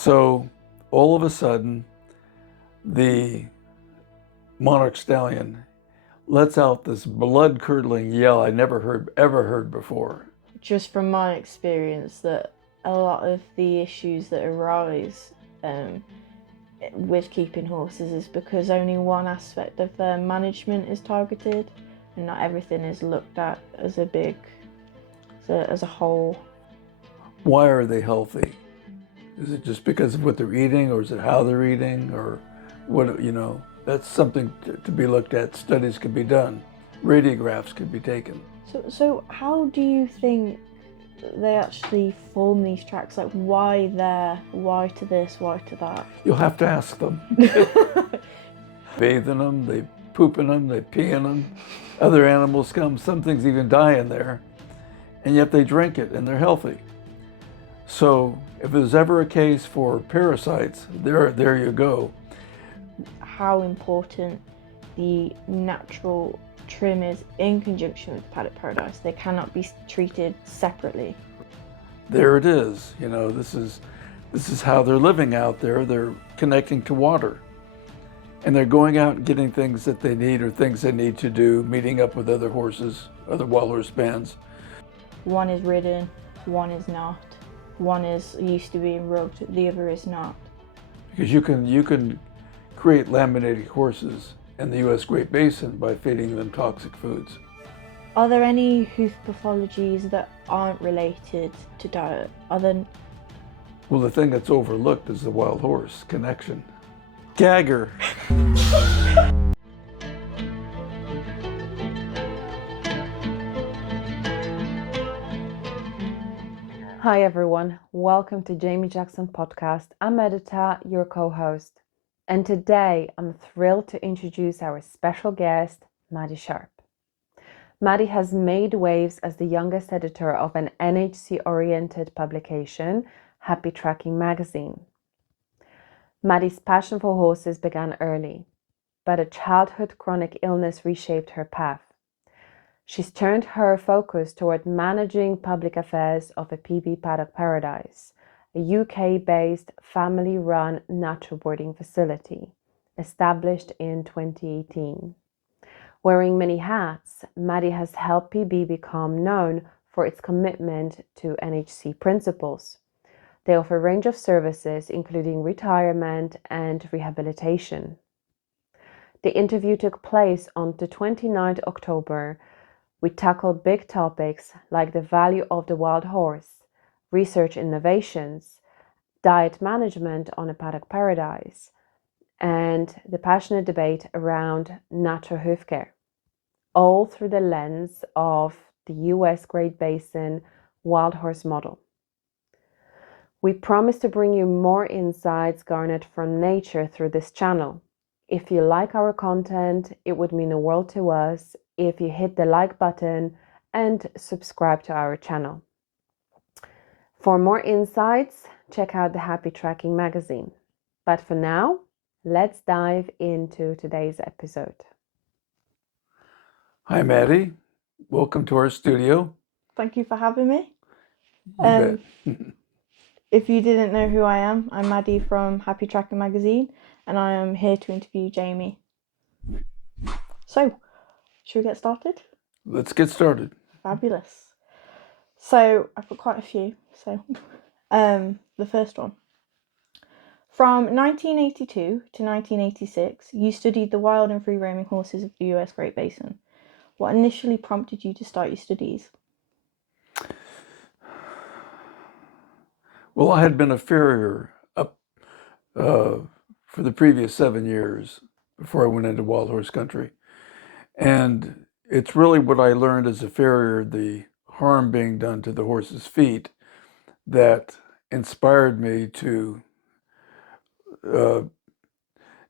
So all of a sudden, the monarch stallion lets out this blood-curdling yell I ever heard before. Just from my experience, that a lot of the issues that arise with keeping horses is because only one aspect of their management is targeted, and not everything is looked at as a whole. Why are they healthy? Is it just because of what they're eating, or is it how they're eating, or what, that's something to be looked at. Studies could be done. Radiographs could be taken. So how do you think they actually form these tracks? Like, why there? Why to this? Why to that? You'll have to ask them. Bathe in them, they poop in them, they pee in them. Other animals come, some things even die in there, and yet they drink it and they're healthy. So if there's ever a case for parasites, there you go. How important the natural trim is in conjunction with Paddock Paradise. They cannot be treated separately. There it is. This is how they're living out there. They're connecting to water. And they're going out and getting things that they need or things they need to do, meeting up with other horses, other wild horse bands. One is ridden, one is not. One is used to being roped, the other is not. Because you can create laminated horses in the U.S. Great Basin by feeding them toxic foods. Are there any hoof pathologies that aren't related to diet? Well, the thing that's overlooked is the wild horse connection. Gagger. Hi everyone, welcome to Jaime Jackson podcast. I'm Edita, your co-host, and today I'm thrilled to introduce our special guest, Maddie Sharpe. Maddie has made waves as the youngest editor of an NHC-oriented publication, Happy Tracking magazine. Maddie's passion for horses began early, but a childhood chronic illness reshaped her path. She's turned her focus toward managing public affairs of a PB Paddock Paradise, a UK-based family-run natural boarding facility, established in 2018. Wearing many hats, Maddie has helped PB become known for its commitment to NHC principles. They offer a range of services, including retirement and rehabilitation. The interview took place on the 29th October. We tackled big topics like the value of the wild horse, research innovations, diet management on a paddock paradise, and the passionate debate around natural hoof care, all through the lens of the US Great Basin wild horse model. We promise to bring you more insights garnered from nature through this channel. If you like our content, it would mean the world to us if you hit the like button and subscribe to our channel. For more insights, check out the Happy Tracking magazine. But for now, let's dive into today's episode. Hi, Maddie. Welcome to our studio. Thank you for having me. You bet. If you didn't know who I am, I'm Maddie from Happy Tracking magazine, and I am here to interview Jaime. So, should we get started? Let's get started. Fabulous. So, I've got quite a few. So, the first one. From 1982 to 1986, you studied the wild and free-roaming horses of the US Great Basin. What initially prompted you to start your studies? Well, I had been a farrier up for the previous 7 years before I went into wild horse country. And it's really what I learned as a farrier, the harm being done to the horse's feet, that inspired me to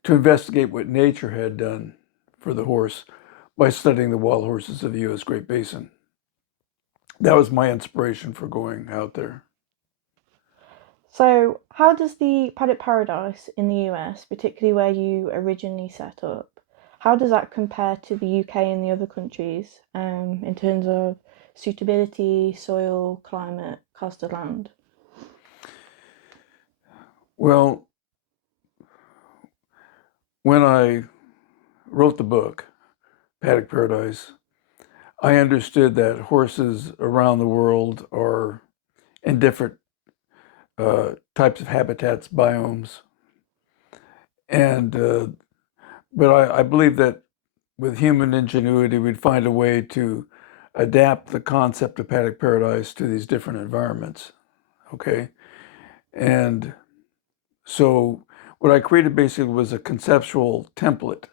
investigate what nature had done for the horse by studying the wild horses of the U.S. Great Basin. That was my inspiration for going out there. So, how does the Paddock Paradise in the US, particularly where you originally set up, how does that compare to the UK and the other countries in terms of suitability, soil, climate, cost of land? Well, when I wrote the book, Paddock Paradise, I understood that horses around the world are in different types of habitats, biomes, and but I believe that with human ingenuity, we'd find a way to adapt the concept of Paddock Paradise to these different environments. Okay, and so what I created basically was a conceptual template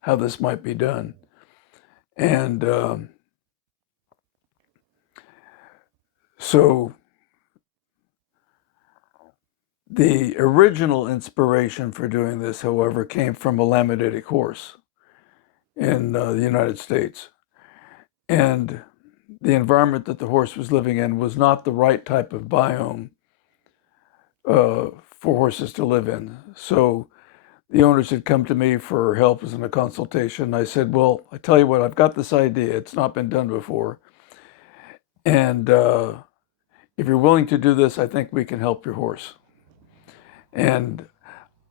how this might be done, and so the original inspiration for doing this, however, came from a laminatic horse in the United States. And the environment that the horse was living in was not the right type of biome for horses to live in. So the owners had come to me for help as in a consultation. I said, well, I tell you what, I've got this idea. It's not been done before. And if you're willing to do this, I think we can help your horse. And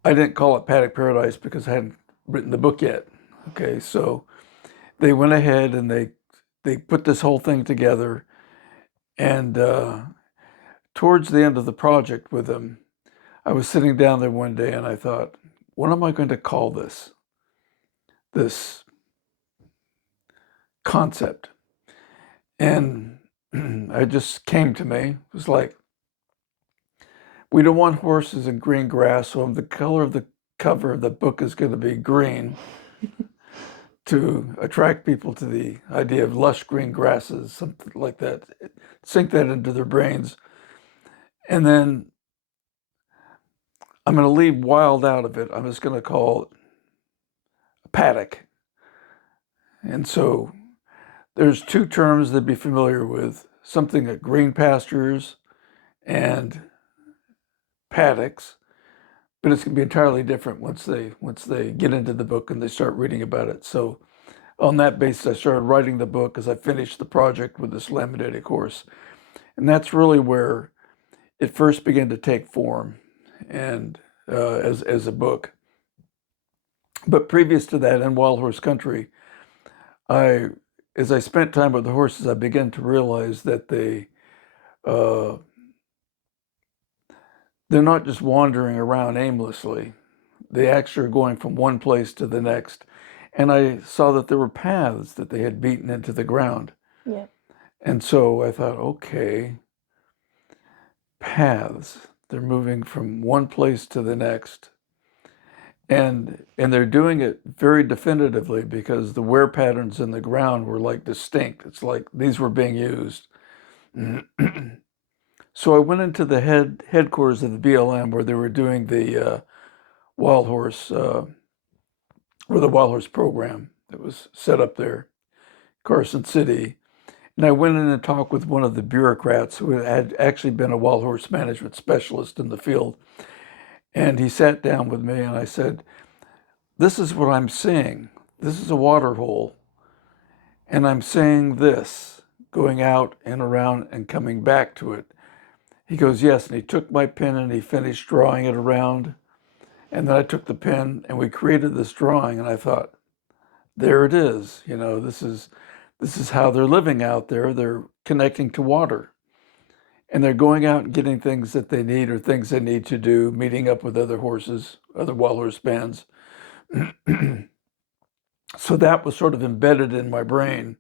I didn't call it Paddock Paradise because I hadn't written the book yet. Okay, so they went ahead and they put this whole thing together. And towards the end of the project with them, I was sitting down there one day and I thought, what am I going to call this concept? And it just came to me. It was like, we don't want horses in green grass, so the color of the cover of the book is going to be green to attract people to the idea of lush green grasses, something like that. Sink that into their brains. And then I'm going to leave wild out of it. I'm just going to call it a paddock. And so there's two terms they'd be familiar with, something like green pastures and paddocks, but it's going to be entirely different once they get into the book and they start reading about it. So on that basis, I started writing the book as I finished the project with this laminated horse. And that's really where it first began to take form and as a book. But previous to that, in Wild Horse Country, as I spent time with the horses, I began to realize that they're not just wandering around aimlessly. They actually are going from one place to the next. And I saw that there were paths that they had beaten into the ground. Yeah. And so I thought, okay, paths. They're moving from one place to the next. And they're doing it very definitively because the wear patterns in the ground were like distinct. It's like these were being used. So I went into the headquarters of the BLM where they were doing the wild horse or the wild horse program that was set up there, Carson City. And I went in and talked with one of the bureaucrats who had actually been a wild horse management specialist in the field. And he sat down with me and I said, this is what I'm seeing. This is a water hole. And I'm seeing this going out and around and coming back to it. He goes, yes. And he took my pen and he finished drawing it around. And then I took the pen and we created this drawing. And I thought, there it is. You know, this is how they're living out there. They're connecting to water. And they're going out and getting things that they need or things they need to do, meeting up with other horses, other wild horse bands. So that was sort of embedded in my brain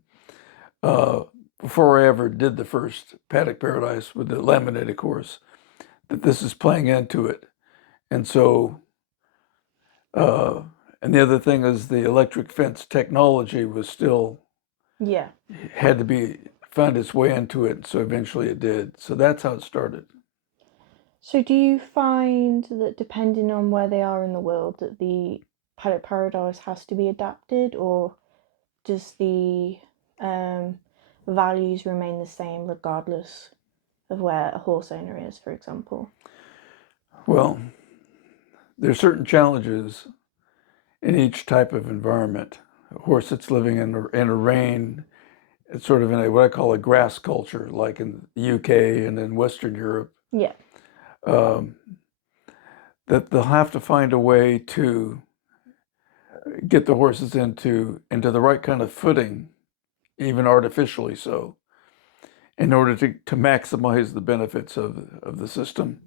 before I ever did the first Paddock Paradise with the laminated horse, that this is playing into it. And so, and the other thing is the electric fence technology was still, had to be, found its way into it. So eventually it did. So that's how it started. So do you find that depending on where they are in the world that the Paddock Paradise has to be adapted, or does the values remain the same regardless of where a horse owner is, for example? Well, there's certain challenges in each type of environment. A horse that's living in a rain, it's sort of in what I call a grass culture, like in the UK and in Western Europe. Yeah. that they'll have to find a way to get the horses into the right kind of footing, even artificially so, in order to maximize the benefits of the system.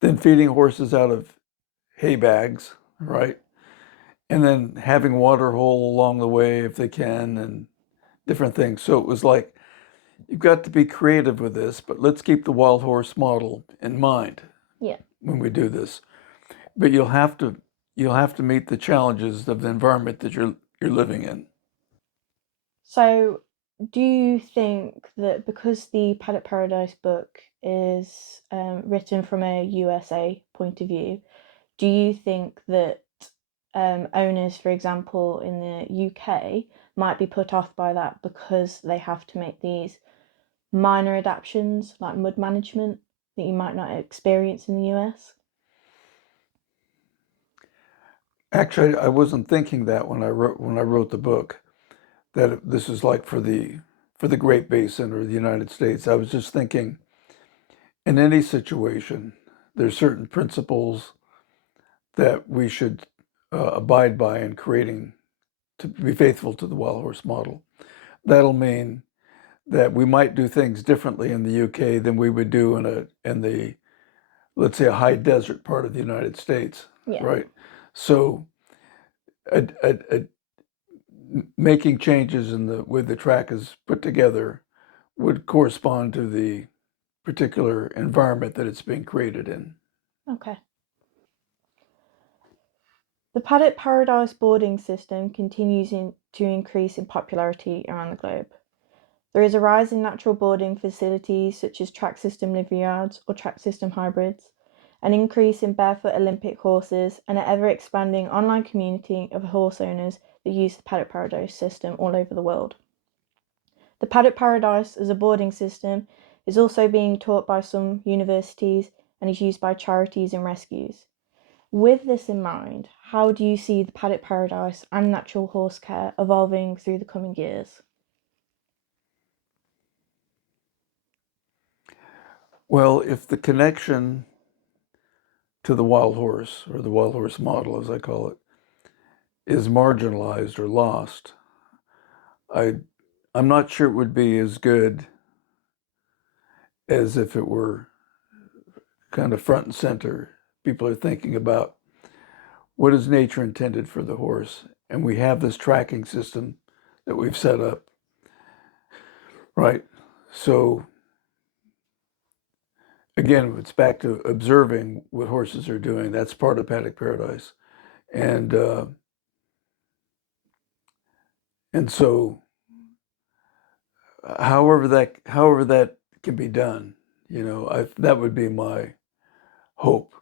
Then feeding horses out of hay bags, right? And then having water hole along the way if they can, and different things. So it was like, you've got to be creative with this, but let's keep the wild horse model in mind Yeah. when we do this. But you'll have to meet the challenges of the environment that you're living in. So, do you think that because the Paddock Paradise book is written from a USA point of view, do you think that owners, for example, in the UK, might be put off by that because they have to make these minor adaptations like mud management that you might not experience in the US? Actually, I wasn't thinking that when I wrote the book, that this is like for the Great Basin or the United States. I was just thinking, in any situation, there's certain principles that we should abide by in creating, to be faithful to the wild horse model. That'll mean that we might do things differently in the UK than we would do in the, let's say, a high desert part of the United States, Yeah. right? So making changes in the way the track is put together would correspond to the particular environment that it's being created in. Okay. The Paddock Paradise boarding system continues to increase in popularity around the globe. There is a rise in natural boarding facilities such as track system livery yards or track system hybrids, an increase in barefoot Olympic horses, and an ever-expanding online community of horse owners that use the Paddock Paradise system all over the world. The Paddock Paradise as a boarding system is also being taught by some universities and is used by charities and rescues. With this in mind, how do you see the Paddock Paradise and natural horse care evolving through the coming years? Well, if the connection to the wild horse, or the wild horse model, as I call it, is marginalized or lost, I'm not sure it would be as good as if it were kind of front and center. People are thinking about what is nature intended for the horse, and we have this tracking system that we've set up, right? So again, it's back to observing what horses are doing. That's part of Paddock Paradise, and so however that can be done, that would be my hope,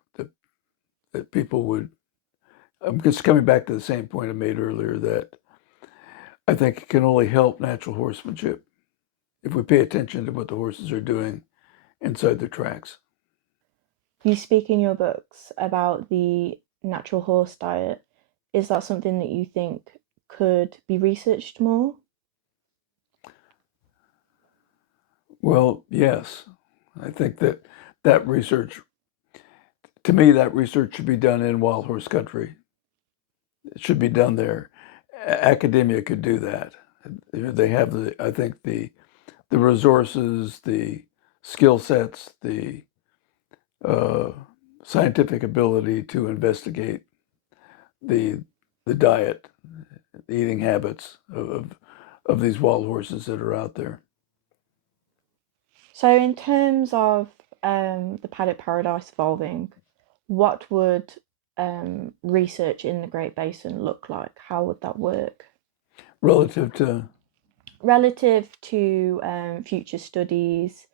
that people would. I'm just coming back to the same point I made earlier, that I think it can only help natural horsemanship if we pay attention to what the horses are doing inside the tracks. You speak in your books about the natural horse diet. Is that something that you think could be researched more? Well, yes, I think that research, to me, that research should be done in wild horse country. It should be done there. Academia could do that. They have I think the resources, the skill sets, the scientific ability to investigate the diet, the eating habits of these wild horses that are out there. So, in terms of the Paddock Paradise evolving, what would research in the Great Basin look like? How would that work? Relative to Future studies,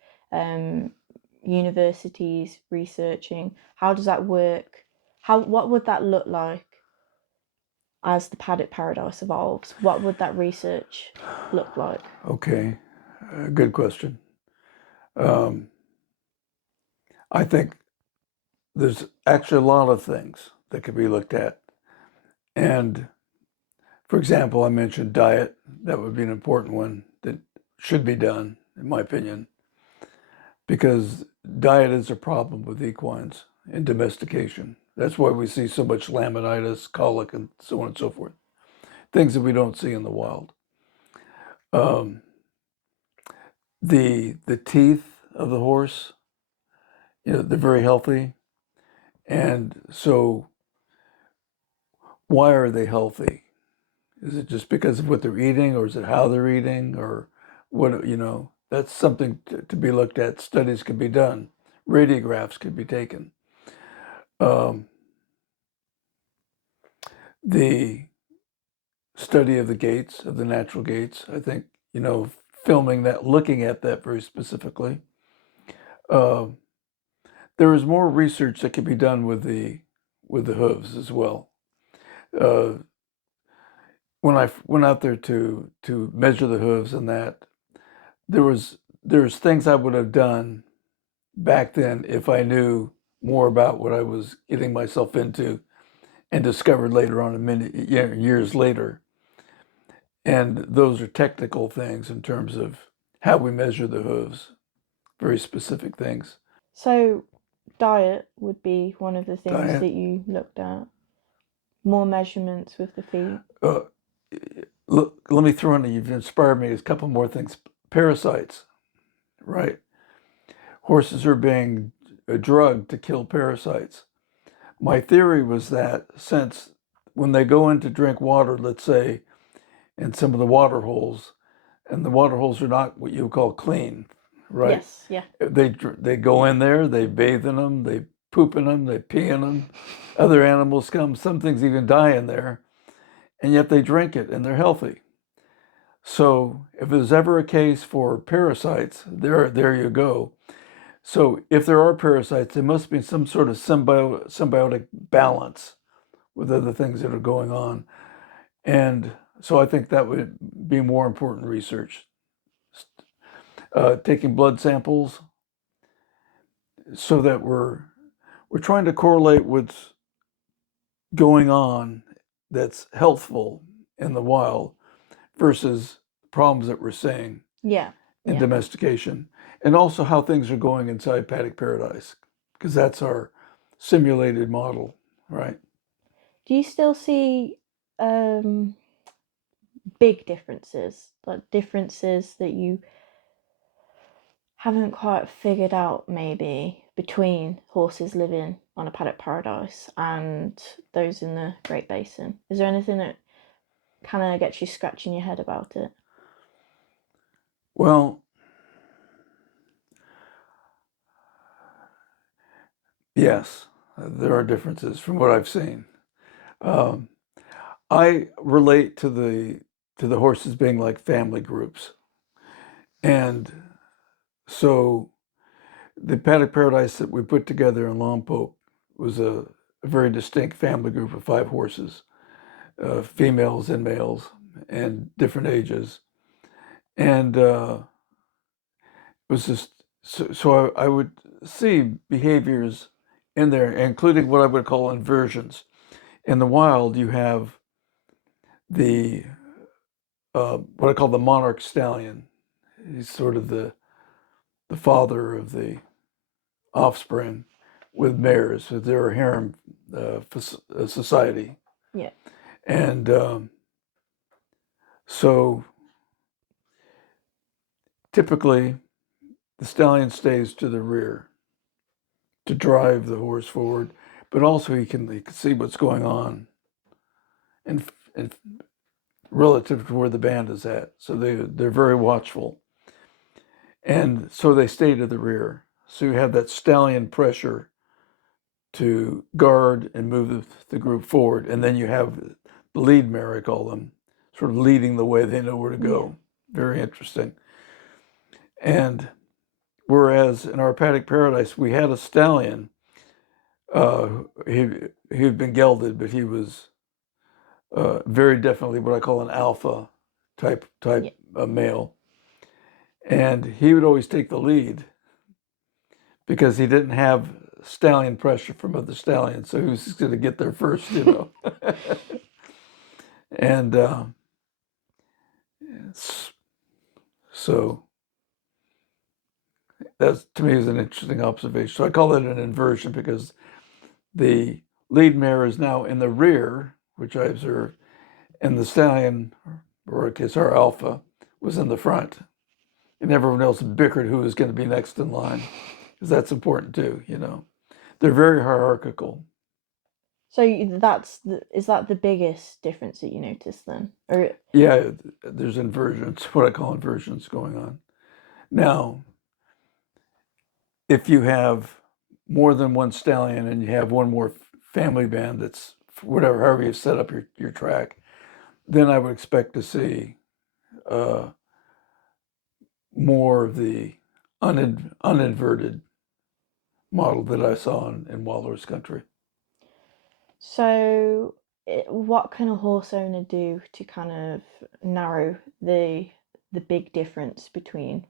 universities researching, how does that work? What would that look like as the Paddock Paradise evolves? What would that research look like? Okay, good question. I think there's actually a lot of things that could be looked at. And for example, I mentioned diet. That would be an important one that should be done, in my opinion, because diet is a problem with equines in domestication. That's why we see so much laminitis, colic, and so on and so forth. Things that we don't see in the wild. Um, the teeth of the horse, they're very healthy. And so why are they healthy? Is it just because of what they're eating, or is it how they're eating, or what, that's something to be looked at. Studies could be done. Radiographs could be taken. Um, the study of the gaits, of the natural gaits, I think, filming that, looking at that very specifically. There is more research that could be done with the hooves as well. When I went out there to measure the hooves and that, there's things I would have done back then if I knew more about what I was getting myself into and discovered later on, years later. And those are technical things in terms of how we measure the hooves, very specific things. So diet would be one of the things Diet. that you looked at. More measurements with the feet. Look, let me throw in, you've inspired me, a couple more things. Parasites, right? Horses are being drugged to kill parasites. My theory was that since when they go in to drink water, let's say, in some of the water holes, and the water holes are not what you would call clean, right? Yes, yeah. They go in there, they bathe in them, they poop in them, they pee in them. Other animals come, some things even die in there, and yet they drink it and they're healthy. So if there's ever a case for parasites, there you go. So if there are parasites, there must be some sort of symbiotic balance with other things that are going on. And so I think that would be more important research. Taking blood samples so that we're trying to correlate what's going on that's healthful in the wild versus problems that we're seeing in domestication, and also how things are going inside Paddock Paradise, because that's our simulated model, right? Do you still see big differences, like differences that you haven't quite figured out maybe between horses living on a paddock paradise and those in the Great Basin? Is there anything that kind of gets you scratching your head about it? Well, yes, there are differences from what I've seen. I relate to the horses being like family groups, and so the Paddock Paradise that we put together in Lompoc was a very distinct family group of 5 horses, females and males, and different ages. And it was just, so I would see behaviors in there, including what I would call inversions. In the wild, you have the, what I call the monarch stallion. He's sort of the father of the offspring with mares. They're a harem society. Yeah. And so typically the stallion stays to the rear to drive the horse forward, but also he can see what's going on and relative to where the band is at. So they're very watchful. And so they stay to the rear. So you have that stallion pressure to guard and move the group forward. And then you have the lead mare, I call them, sort of leading the way. They know where to go. Yeah. Very interesting. And whereas in our Paddock Paradise, we had a stallion. He'd been gelded, but he was very definitely what I call an alpha type male. And he would always take the lead because he didn't have stallion pressure from other stallions. So he was going to get there first, And so that to me is an interesting observation. So I call it an inversion because the lead mare is now in the rear, which I observed, and the stallion, or in case our alpha, was in the front. And everyone else bickered who was going to be next in line, because that's important too, you know. They're very hierarchical. So is that the biggest difference that you noticed then? Or Yeah, there's inversions, what I call inversions going on. Now, if you have more than one stallion and you have one more family band that's whatever, however you set up your track, then I would expect to see more of the uninverted model that I saw in Wild Horse Country. so what can a horse owner do to kind of narrow the big difference between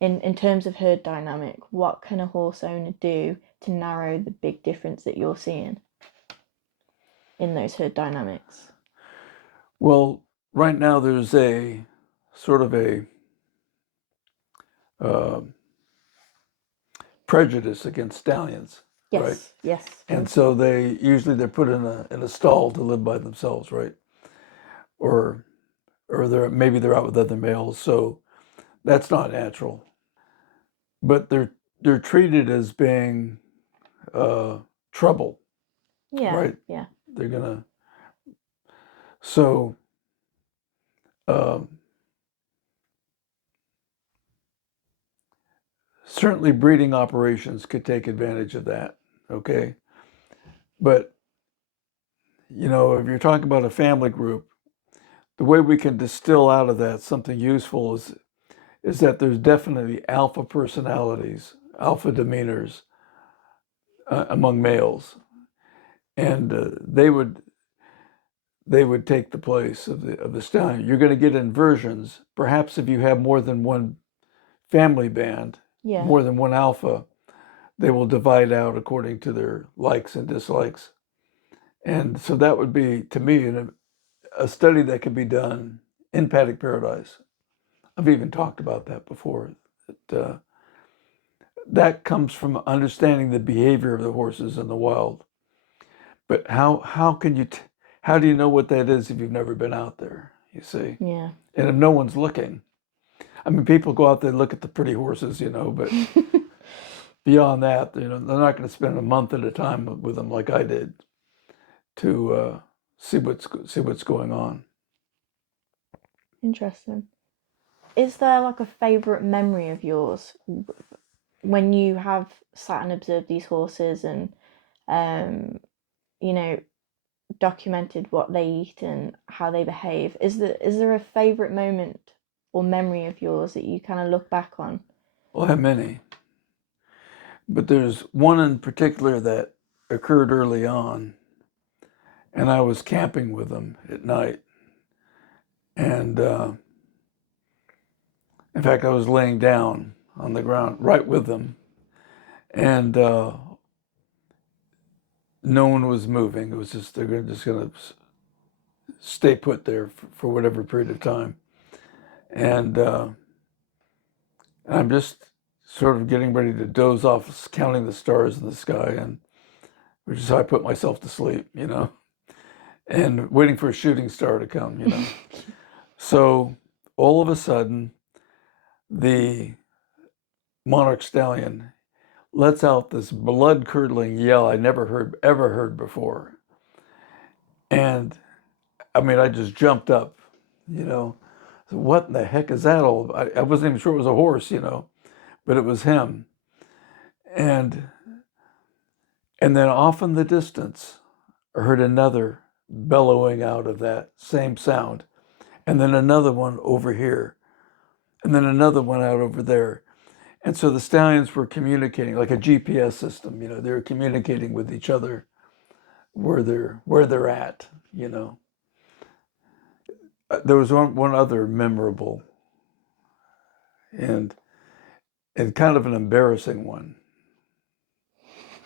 in terms of herd dynamic, what can a horse owner do to narrow the big difference that you're seeing in those herd dynamics? Well, right now there's a sort of a prejudice against stallions, Yes, right? yes. And so they're put in a stall to live by themselves, right? Or maybe they're out with other males, so that's not natural. But they're treated as being trouble, Yeah, right? yeah. They're gonna so certainly breeding operations could take advantage of that, okay? But you know, if you're talking about a family group, the way we can distill out of that something useful is that there's definitely alpha personalities, alpha demeanors among males, and they would take the place of the stallion. You're going to get inversions, perhaps if you have more than one family band, Yeah. more than one alpha, they will divide out according to their likes and dislikes. And so that would be, to me, a study that could be done in Paddock Paradise. I've even talked about that before. That comes from understanding the behavior of the horses in the wild. But how can you how do you know what that is if you've never been out there? You see, Yeah. and if no one's looking, I mean, people go out there and look at the pretty horses, you know, but beyond that, you know, they're not going to spend a month at a time with them like I did to see what's going on. Interesting. Is there like a favorite memory of yours when you have sat and observed these horses and you know, documented what they eat and how they behave? Is there a favorite moment or memory of yours that you kind of look back on? Well, I have many, but there's one in particular that occurred early on, and I was camping with them at night, and in fact, I was laying down on the ground right with them, and no one was moving. It was just they're just going to stay put there for whatever period of time, and I'm just sort of getting ready to doze off, counting the stars in the sky, and which is how I put myself to sleep, you know, and waiting for a shooting star to come, you know. So all of a sudden, the monarch stallion lets out this blood-curdling yell I never ever heard before. And I mean, I just jumped up, you know. What in the heck is that all about? I wasn't even sure it was a horse, you know, but it was him. And then off in the distance, I heard another bellowing out of that same sound. And then another one over here. And then another one out over there. And so the stallions were communicating like a GPS system, you know, they were communicating with each other where they're at, you know. There was one other memorable and kind of an embarrassing one.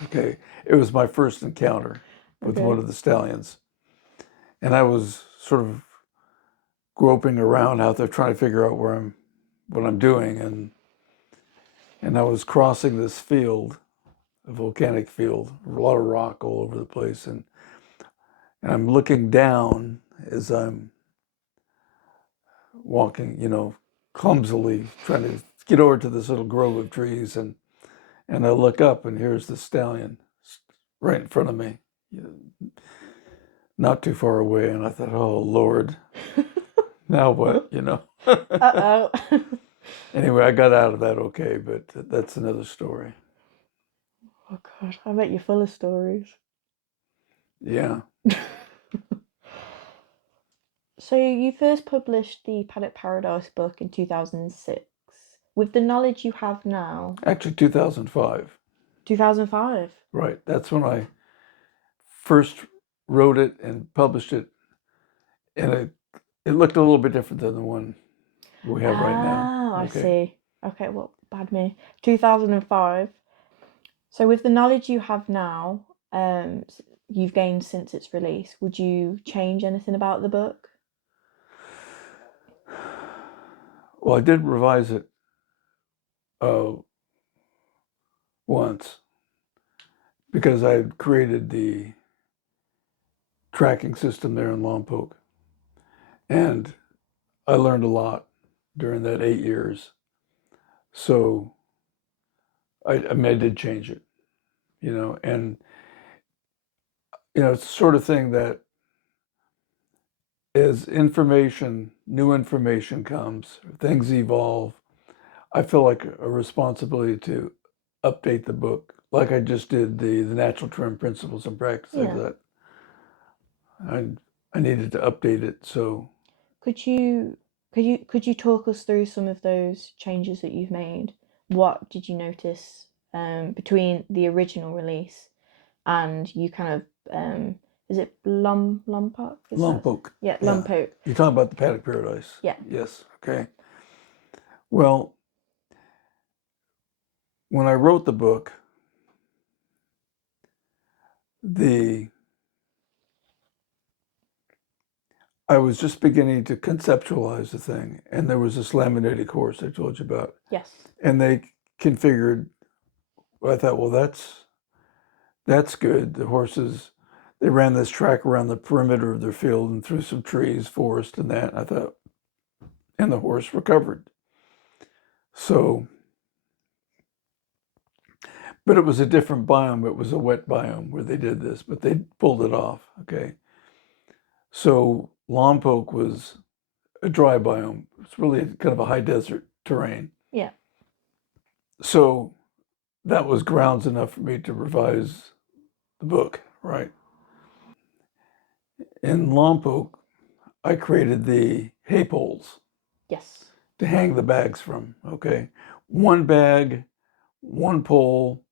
Okay, it was my first encounter with one of the stallions, and I was sort of groping around out there trying to figure out what I'm doing, and I was crossing this field a volcanic field, a lot of rock all over the place, and I'm looking down as I'm walking, clumsily trying to get over to this little grove of trees, and I look up, and here's the stallion right in front of me, not too far away, and I thought, oh Lord, now what, Uh-oh. Anyway, I got out of that okay, but that's another story. Oh God, I bet you're full of stories. Yeah. So you first published the Paddock Paradise book in 2006. With the knowledge you have now, Actually, 2005. 2005. Right. That's when I first wrote it and published it, and it looked a little bit different than the one we have right now. Oh, I see. Okay, well, bad me. 2005. So with the knowledge you have now, you've gained since its release, would you change anything about the book? Well, I did revise it once because I had created the tracking system there in Lompoc, and I learned a lot during that 8 years. So I did change it, and it's the sort of thing that as new information comes, things evolve, I feel like a responsibility to update the book, like I just did the natural trim principles and practices that I needed to update it. So Could you talk us through some of those changes that you've made? What did you notice between the original release and you kind of is it Lompoc? Lompoc. Yeah, Lompoc. You're talking about the Paddock Paradise. Yeah. Yes. Okay. Well, when I wrote the book, I was just beginning to conceptualize the thing, and there was this laminated course I told you about. Yes. And they configured. I thought, well, that's good. The horses, they ran this track around the perimeter of their field and through some trees, forest, and that. I thought, and the horse recovered. So, but it was a different biome. It was a wet biome where they did this, but they pulled it off. Okay. So Lompoc was a dry biome. It's really kind of a high desert terrain. Yeah. So that was grounds enough for me to revise the book, right? In Lompoc, I created the hay poles. Yes. To hang the bags from, okay? One bag, one pole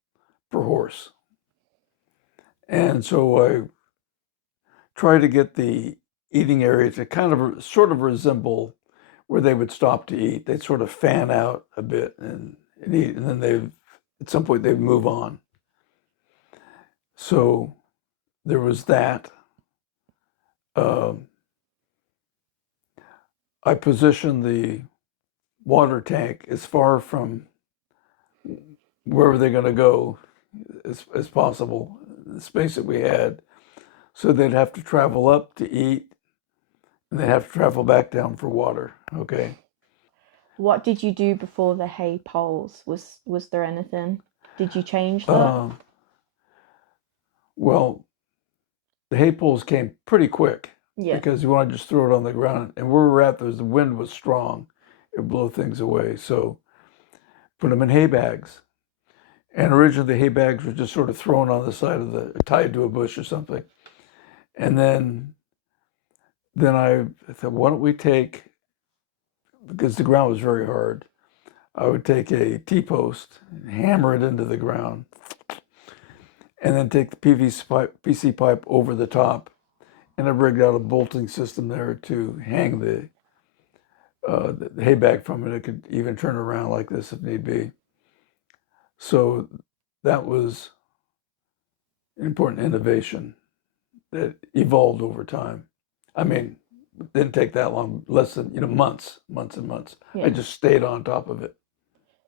per horse. And so I try to get the eating area to kind of sort of resemble where they would stop to eat. They'd sort of fan out a bit and eat, and then at some point they'd move on. So there was that. I positioned the water tank as far from wherever they're going to go as possible, the space that we had. So they'd have to travel up to eat, and they'd have to travel back down for water. Okay. What did you do before the hay poles? Was there anything? Did you change that? Well, the hay poles came pretty quick because you want to just throw it on the ground. And where we're at, the wind was strong. It would blow things away. So put them in hay bags. And originally the hay bags were just sort of thrown on the side of tied to a bush or something. And then I thought, why don't we take, because the ground was very hard, I would take a T-post and hammer it into the ground, and then take the PVC pipe over the top, and I rigged out a bolting system there to hang the hay bag from it. It could even turn around like this if need be. So that was an important innovation that evolved over time. I mean, it didn't take that long, less than, months and months. Yeah. I just stayed on top of it.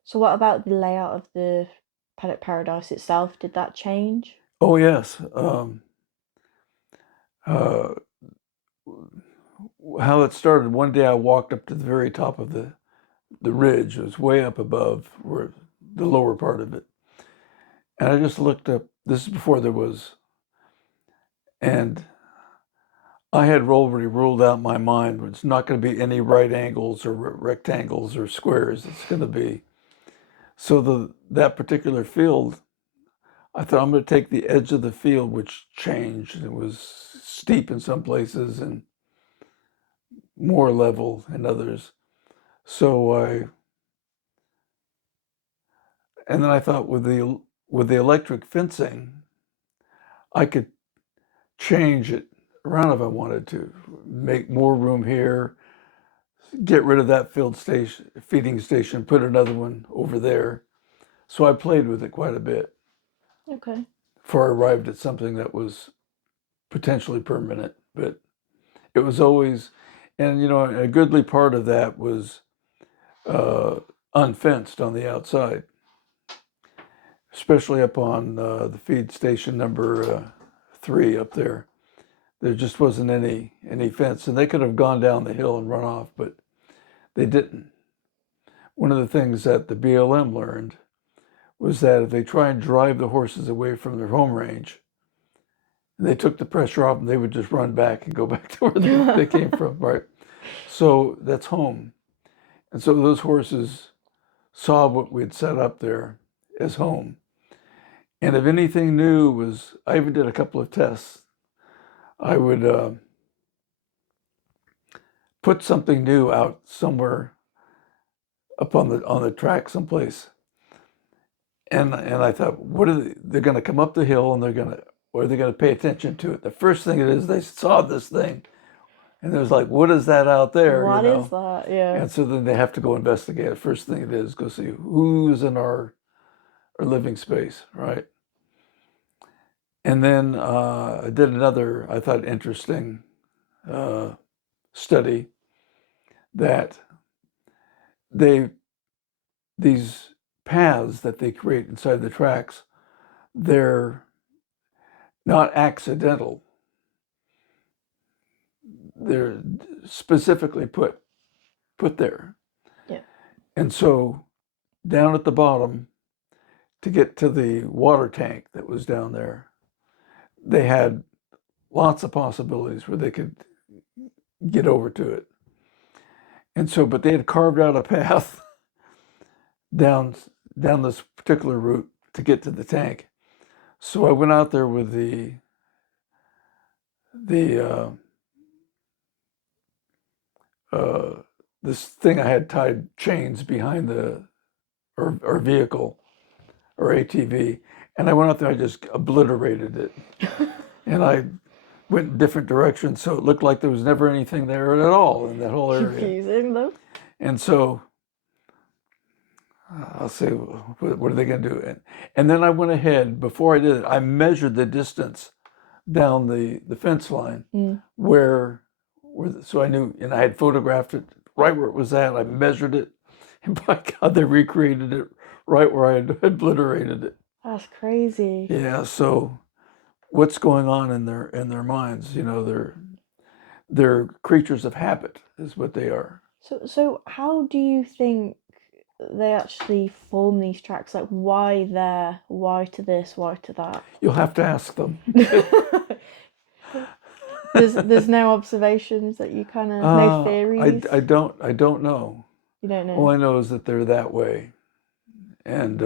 So what about the layout of the Paddock Paradise itself, did that change? Oh yes. How it started, one day I walked up to the very top of the ridge. It was way up above where the lower part of it. And I just looked up, this is before there was, and I had already ruled out in my mind, it's not going to be any right angles or rectangles or squares. It's going to be, so that particular field, I thought I'm going to take the edge of the field, which changed. It was steep in some places and more level in others. And then I thought with the electric fencing, I could change it around if I wanted to, make more room here, get rid of that feeding station, put another one over there. So I played with it quite a bit Okay. before I arrived at something that was potentially permanent. But it was always, and a goodly part of that was unfenced on the outside, especially up on the feed station number 3 up there. There just wasn't any fence, and they could have gone down the hill and run off, but they didn't. One of the things that the BLM learned was that if they try and drive the horses away from their home range, they took the pressure off and they would just run back and go back to where they came from, right? So that's home. And so those horses saw what we'd set up there as home. And if anything new was, I even did a couple of tests. I would put something new out somewhere up on the track someplace. And I thought, they're going to come up the hill and are they going to pay attention to it? The first thing it is, they saw this thing and it was like, what is that out there? What is that? Yeah. And so then they have to go investigate it. First thing it is, go see who's in our living space, right? And then I did another, I thought, interesting study that these paths that they create inside the tracks, they're not accidental. They're specifically put there. Yeah. And so down at the bottom, to get to the water tank that was down there, they had lots of possibilities where they could get over to it. And so, but they had carved out a path down this particular route to get to the tank. So I went out there with this thing I had tied chains behind our vehicle or ATV, and I went out there. I just obliterated it, and I went in different directions, so it looked like there was never anything there at all in that whole area. Confusing though. And so I'll say, what are they going to do? And then I went ahead, before I did it, I measured the distance down the fence line where so I knew, and I had photographed it right where it was at. I measured it, and by God, they recreated it right where I had obliterated it. That's crazy. Yeah, so what's going on in their minds? They're creatures of habit is what they are. So how do you think they actually form these tracks? Like, why there? Why to this? Why to that? You'll have to ask them. There's no observations that you kind of no theories. I don't know. You don't know. All I know is that they're that way, and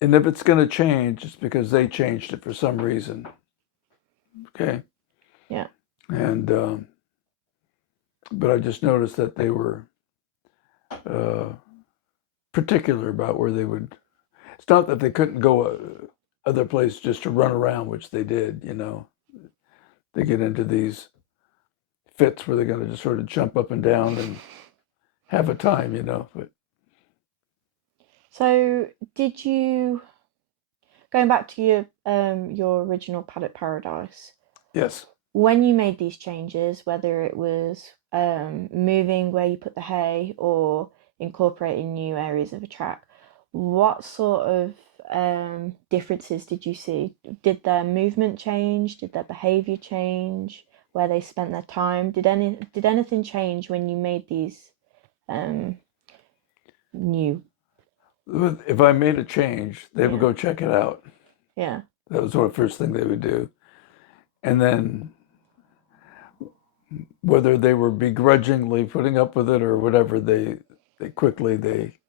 if it's going to change, it's because they changed it for some reason. Okay. Yeah. And but I just noticed that they were particular about where they would. It's not that they couldn't go other places just to run around, which they did. They get into these fits where they're going to just sort of jump up and down and have a time, But so did you, going back to your original Paddock Paradise? Yes. When you made these changes, whether it was moving where you put the hay or incorporating new areas of a track, What sort of differences did you see? Did their movement change? Did their behavior change? Where they spent their time? Did anything change when you made these new? If I made a change, they would Yeah. go check it out. Yeah. That was the first thing they would do. And then whether they were begrudgingly putting up with it or whatever, they quickly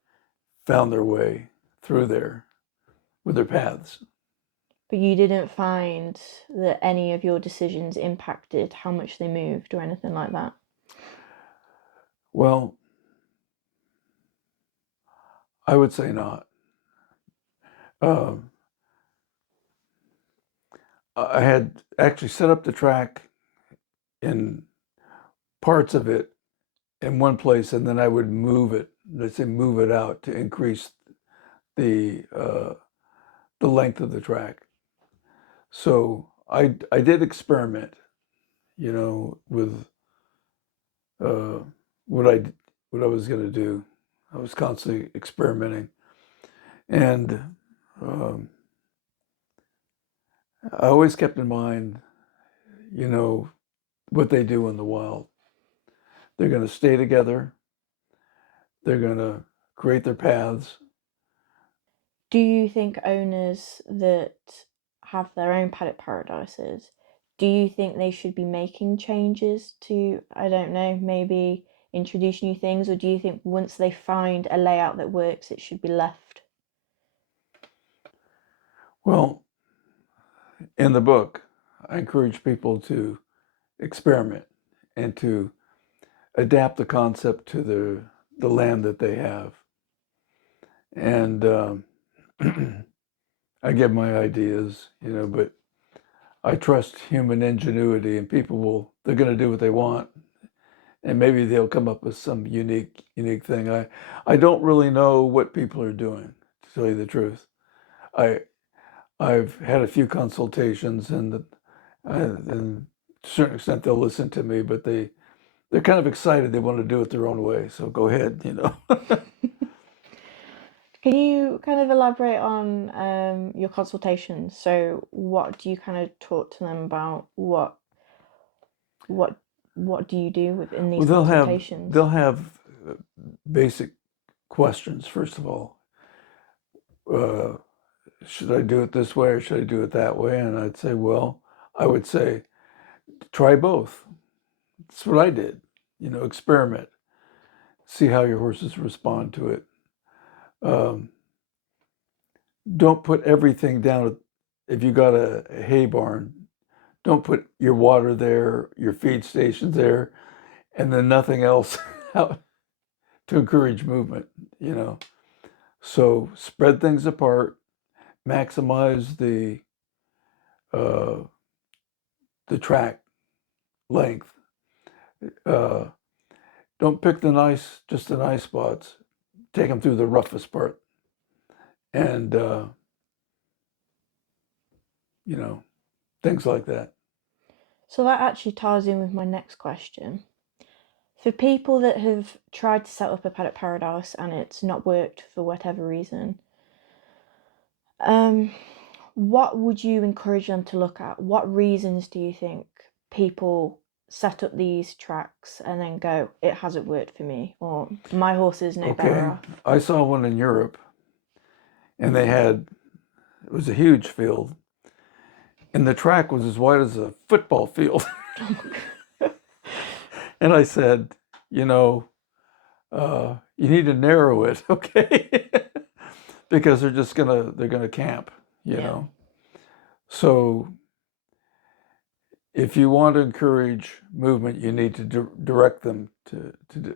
found their way through there with their paths. But you didn't find that any of your decisions impacted how much they moved or anything like that? Well, I would say not. Um, I had actually set up the track in parts of it in one place, and then I would move it. Let's say move it out to increase the length of the track. So I did experiment, with uh, what I was going to do. I was constantly experimenting, and um, I always kept in mind, what they do in the wild. They're going to stay together. They're going to create their paths. Do you think owners that have their own paddock paradises, do you think they should be making changes to, I don't know, maybe introduce new things, or do you think once they find a layout that works, it should be left? Well, in the book, I encourage people to experiment and to adapt the concept to the land that they have. And I give my ideas, but I trust human ingenuity, and they're going to do what they want, and maybe they'll come up with some unique thing. I don't really know what people are doing, to tell you the truth. I've had a few consultations, and to a certain extent they'll listen to me, but they're kind of excited. They want to do it their own way. So go ahead, Can you kind of elaborate on your consultations? So what do you kind of talk to them about? What what do you do within these Well, consultations? they'll have basic questions, first of all. Should I do it this way or should I do it that way? And I would say, try both. That's what I did. Experiment, see how your horses respond to it. Um, don't put everything down. If you got a hay barn, don't put your water there, your feed stations there, and then nothing else out to encourage movement, So spread things apart, maximize uh, the track length. Uh, don't pick just the nice spots. Take them through the roughest part, and things like that. So that actually ties in with my next question. For people that have tried to set up a paddock paradise and it's not worked for whatever reason, what would you encourage them to look at? What reasons do you think people set up these tracks and then go, it hasn't worked for me, or my horse is no better off? I saw one in Europe, and it was a huge field, and the track was as wide as a football field. And I said, you need to narrow it, okay? Because they're gonna camp, So if you want to encourage movement, you need to direct them to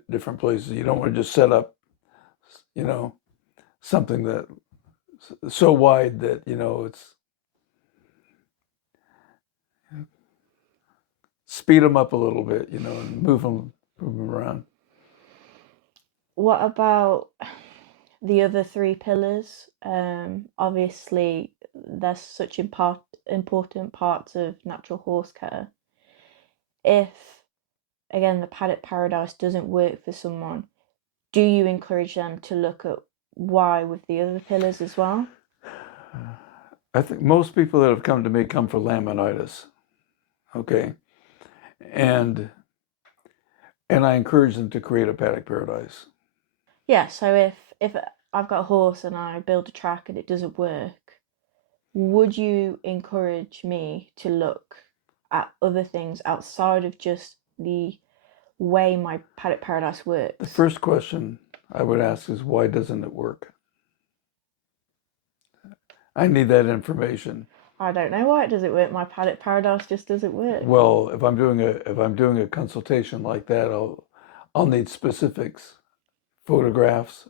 different places. You don't want to just set up, something that so wide that it's speed them up a little bit, and move them around. What about the other three pillars? Obviously, they're such important parts of natural horse care. If, again, the paddock paradise doesn't work for someone, do you encourage them to look at why with the other pillars as well? I think most people that have come to me come for laminitis. Okay. And I encourage them to create a paddock paradise. Yeah, so if I've got a horse and I build a track and it doesn't work, would you encourage me to look at other things outside of just the way my paddock paradise works? The first question I would ask is, why doesn't it work? I need that information. I don't know why it doesn't work. My paddock paradise just doesn't work. Well, if I'm doing a consultation like that, I'll need specifics, photographs,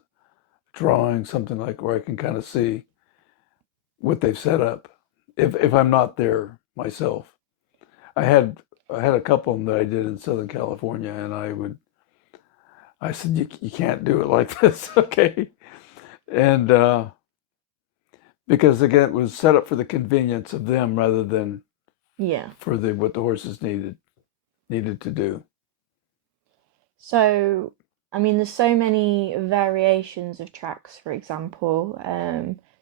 drawing, something like where I can kind of see what they've set up. If I'm not there myself, I had a couple of them that I did in Southern California, and I said you can't do it like this, okay? And because again, it was set up for the convenience of them rather than Yeah. for what the horses needed to do. So, I mean, there's so many variations of tracks, for example.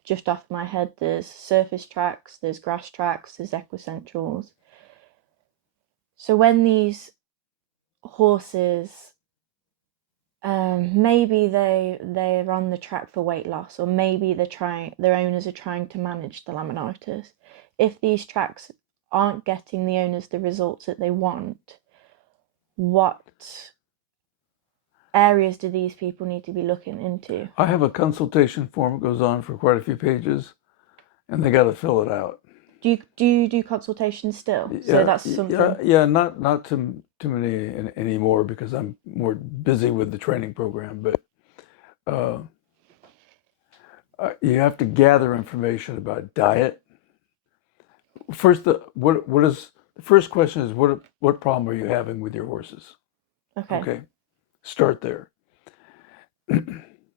Just off my head, there's surface tracks, there's grass tracks, there's equicentrals. So when these horses, maybe they're on the track for weight loss, or maybe their owners are trying to manage the laminitis. If these tracks aren't getting the owners the results that they want, what areas do these people need to be looking into? I have a consultation form that goes on for quite a few pages, and they got to fill it out. Do you do consultation still? So that's something. Yeah, not too many anymore because I'm more busy with the training program. But you have to gather information about diet. First, the first question is what problem are you having with your horses? Okay. Okay, start there.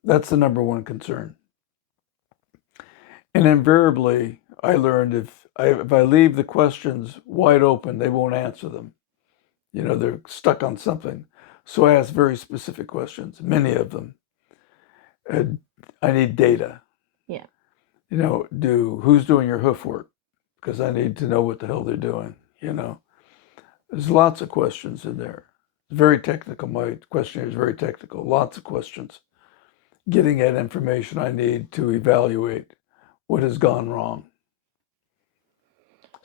That's the number one concern. And invariably, I learned if I leave the questions wide open, they won't answer them. You know, they're stuck on something. So I ask very specific questions, many of them. I need data. Yeah. You know, who's doing your hoof work? Because I need to know what the hell they're doing, you know. There's lots of questions in there. It's very technical. My questionnaire is very technical. Lots of questions. Getting that information I need to evaluate what has gone wrong.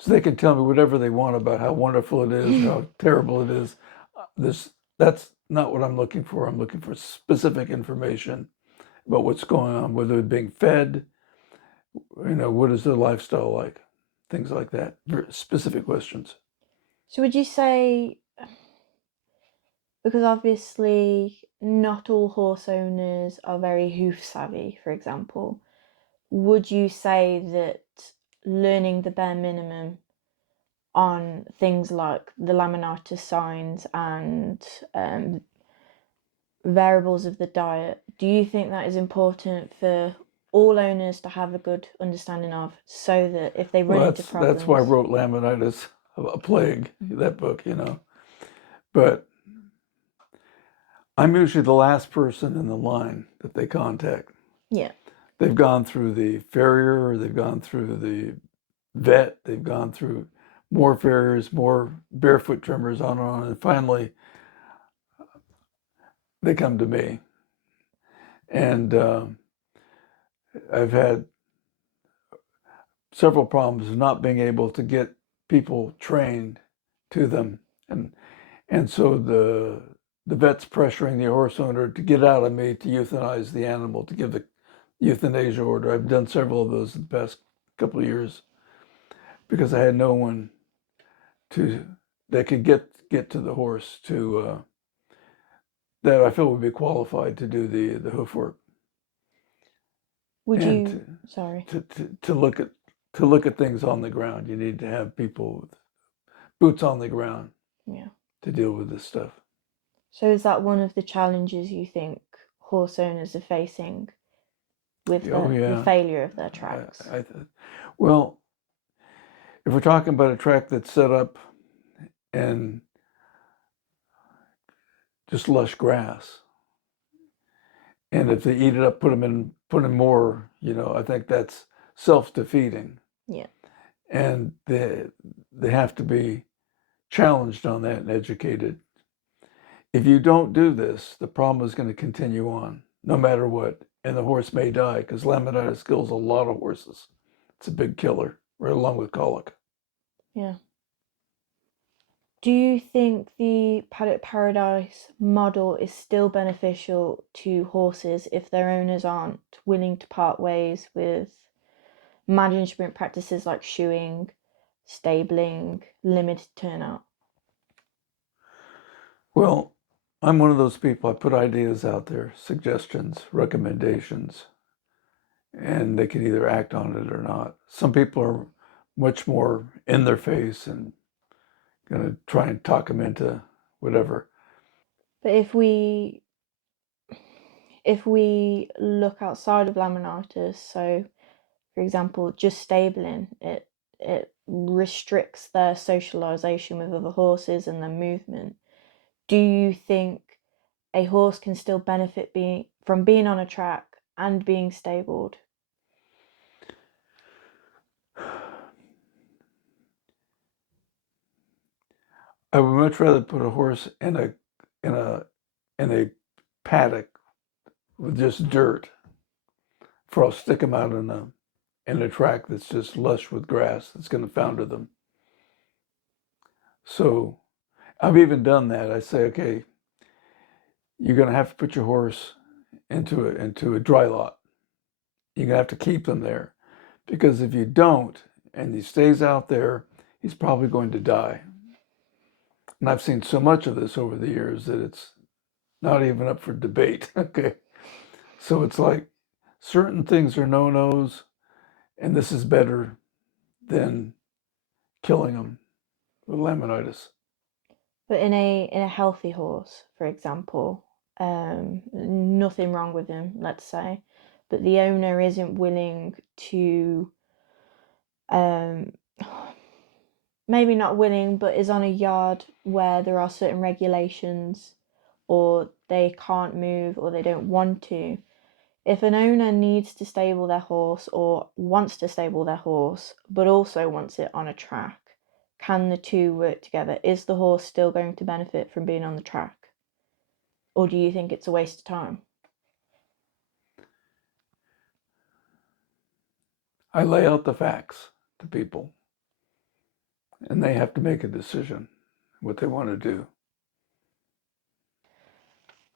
So they can tell me whatever they want about how wonderful it is, how terrible it is. That's not what I'm looking for. I'm looking for specific information about what's going on, whether they're being fed, you know, what is their lifestyle like, things like that. Very specific questions. So would you say, because obviously not all horse owners are very hoof savvy, for example, would you say that learning the bare minimum on things like the laminitis signs and variables of the diet, do you think that is important for all owners to have a good understanding of, so that if they run into problems? That's why I wrote Laminitis, a Plague, that book, you know. But I'm usually the last person in the line that they contact. Yeah. They've gone through the farrier, they've gone through the vet, they've gone through more farriers, more barefoot trimmers, on, and finally they come to me. And I've had several problems of not being able to get people trained to them, and so the vet's pressuring the horse owner to get out of me to euthanize the animal, to give the euthanasia order. I've done several of those in the past couple of years because I had no one that could get to the horse to that I feel would be qualified to do the hoof work. Would and you? Sorry. To look at things on the ground, you need to have people with boots on the ground. Yeah. To deal with this stuff. So is that one of the challenges you think horse owners are facing with the failure of their tracks? Well, if we're talking about a track that's set up and just lush grass, and if they eat it up, put them in putting more, I think that's self-defeating. Yeah. And they have to be challenged on that and educated. If you don't do this, the problem is going to continue on, no matter what. And the horse may die, because laminitis kills a lot of horses. It's a big killer, right along with colic. Yeah. Do you think the Paddock Paradise model is still beneficial to horses if their owners aren't willing to part ways with management practices like shoeing, stabling, limited turnout? Well, I'm one of those people. I put ideas out there, suggestions, recommendations, and they can either act on it or not. Some people are much more in their face and going to try and talk them into whatever. But if we look outside of laminitis, so for example, just stabling, it restricts their socialization with other horses and their movement. Do you think a horse can still benefit from being on a track and being stabled? I would much rather put a horse in a paddock with just dirt, for I'll stick him out in a track that's just lush with grass that's going to founder them. So I've even done that. I say, okay, you're going to have to put your horse into a dry lot. You're going to have to keep them there, because if you don't and he stays out there, he's probably going to die. And I've seen so much of this over the years that it's not even up for debate. Okay. So it's like certain things are no-nos, and this is better than killing them with laminitis. But in a healthy horse, for example, nothing wrong with him, let's say, but the owner isn't willing to, um, maybe not willing, but is on a yard where there are certain regulations, or they can't move, or they don't want to. If an owner needs to stable their horse or wants to stable their horse, but also wants it on a track, can the two work together? Is the horse still going to benefit from being on the track? Or do you think it's a waste of time? I lay out the facts to people, and they have to make a decision what they want to do.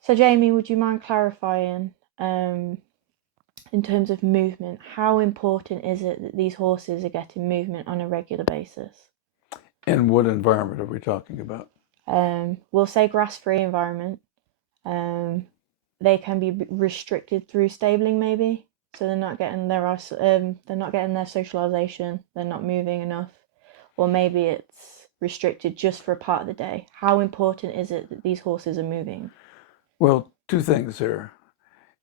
So, Jamie, would you mind clarifying, in terms of movement, how important is it that these horses are getting movement on a regular basis? And what environment are we talking about? We'll say grass-free environment. They can be restricted through stabling, maybe, so they're not getting their socialization. They're not moving enough, or maybe it's restricted just for a part of the day. How important is it that these horses are moving? Well, two things there.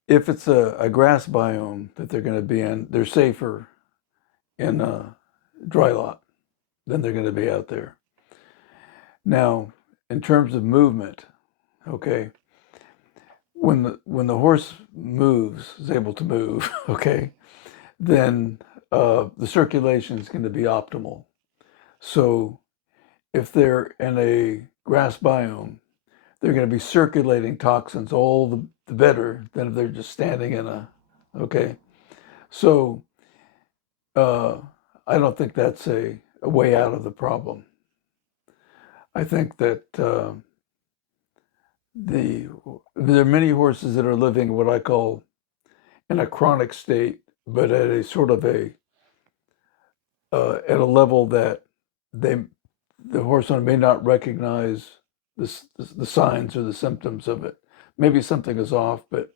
If it's a grass biome that they're going to be in, they're safer in a dry lot than they're going to be out there. Now, in terms of movement, okay, when the horse moves, is able to move, okay, then the circulation is going to be optimal. So if they're in a grass biome, they're going to be circulating toxins all the better than if they're just standing in okay. So I don't think that's a way out of the problem. I think that there are many horses that are living what I call in a chronic state, but at a sort of at a level that the horse owner may not recognize the signs or the symptoms of it. Maybe something is off, but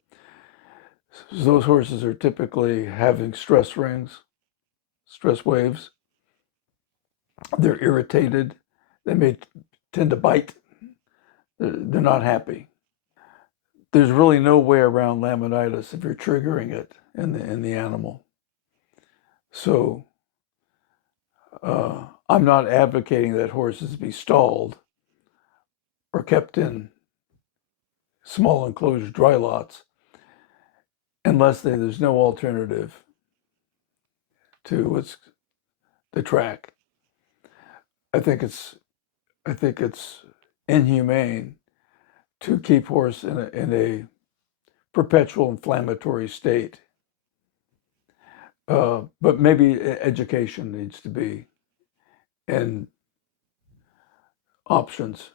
those horses are typically having stress rings, stress waves. They're irritated. They may tend to bite. They're not happy. There's really no way around laminitis if you're triggering it in the animal. So I'm not advocating that horses be stalled or kept in small enclosed dry lots. unless there's no alternative to the track. I think it's inhumane to keep horse in a perpetual inflammatory state. But maybe education needs to be, and options,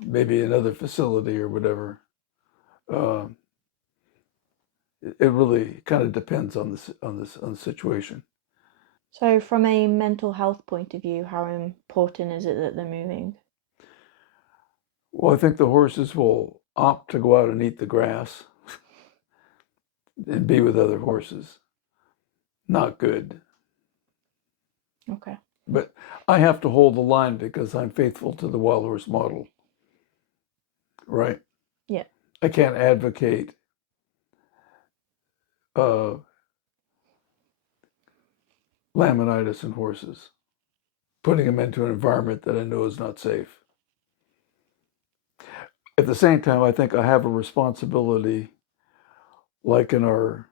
maybe another facility or whatever. Uh, it really kind of depends on the situation. So, from a mental health point of view, how important is it that they're moving? Well, I think the horses will opt to go out and eat the grass and be with other horses. Not good. Okay. But I have to hold the line because I'm faithful to the wild horse model, right? Yeah. I can't advocate laminitis in horses, putting them into an environment that I know is not safe. At the same time, I think I have a responsibility, like in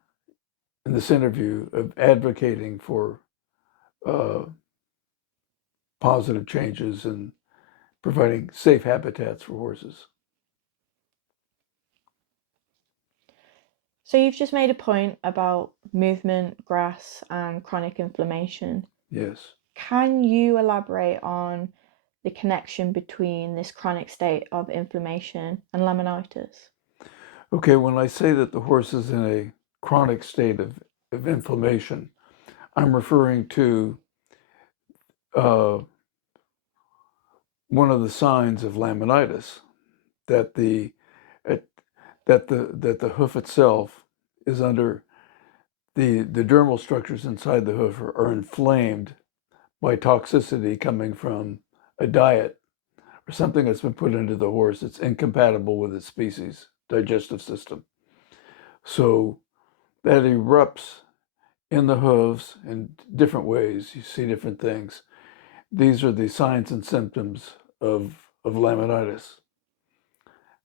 this interview, of advocating for uh, positive changes and providing safe habitats for horses. So, you've just made a point about movement, grass, and chronic inflammation. Yes. Can you elaborate on the connection between this chronic state of inflammation and laminitis? Okay, when I say that the horse is in a chronic state of inflammation, I'm referring to uh, one of the signs of laminitis, that the that the hoof itself is under the dermal structures inside the hoof are inflamed by toxicity coming from a diet or something that's been put into the horse that's incompatible with its species digestive system. So that erupts in the hooves in different ways. You see different things. These are the signs and symptoms of laminitis.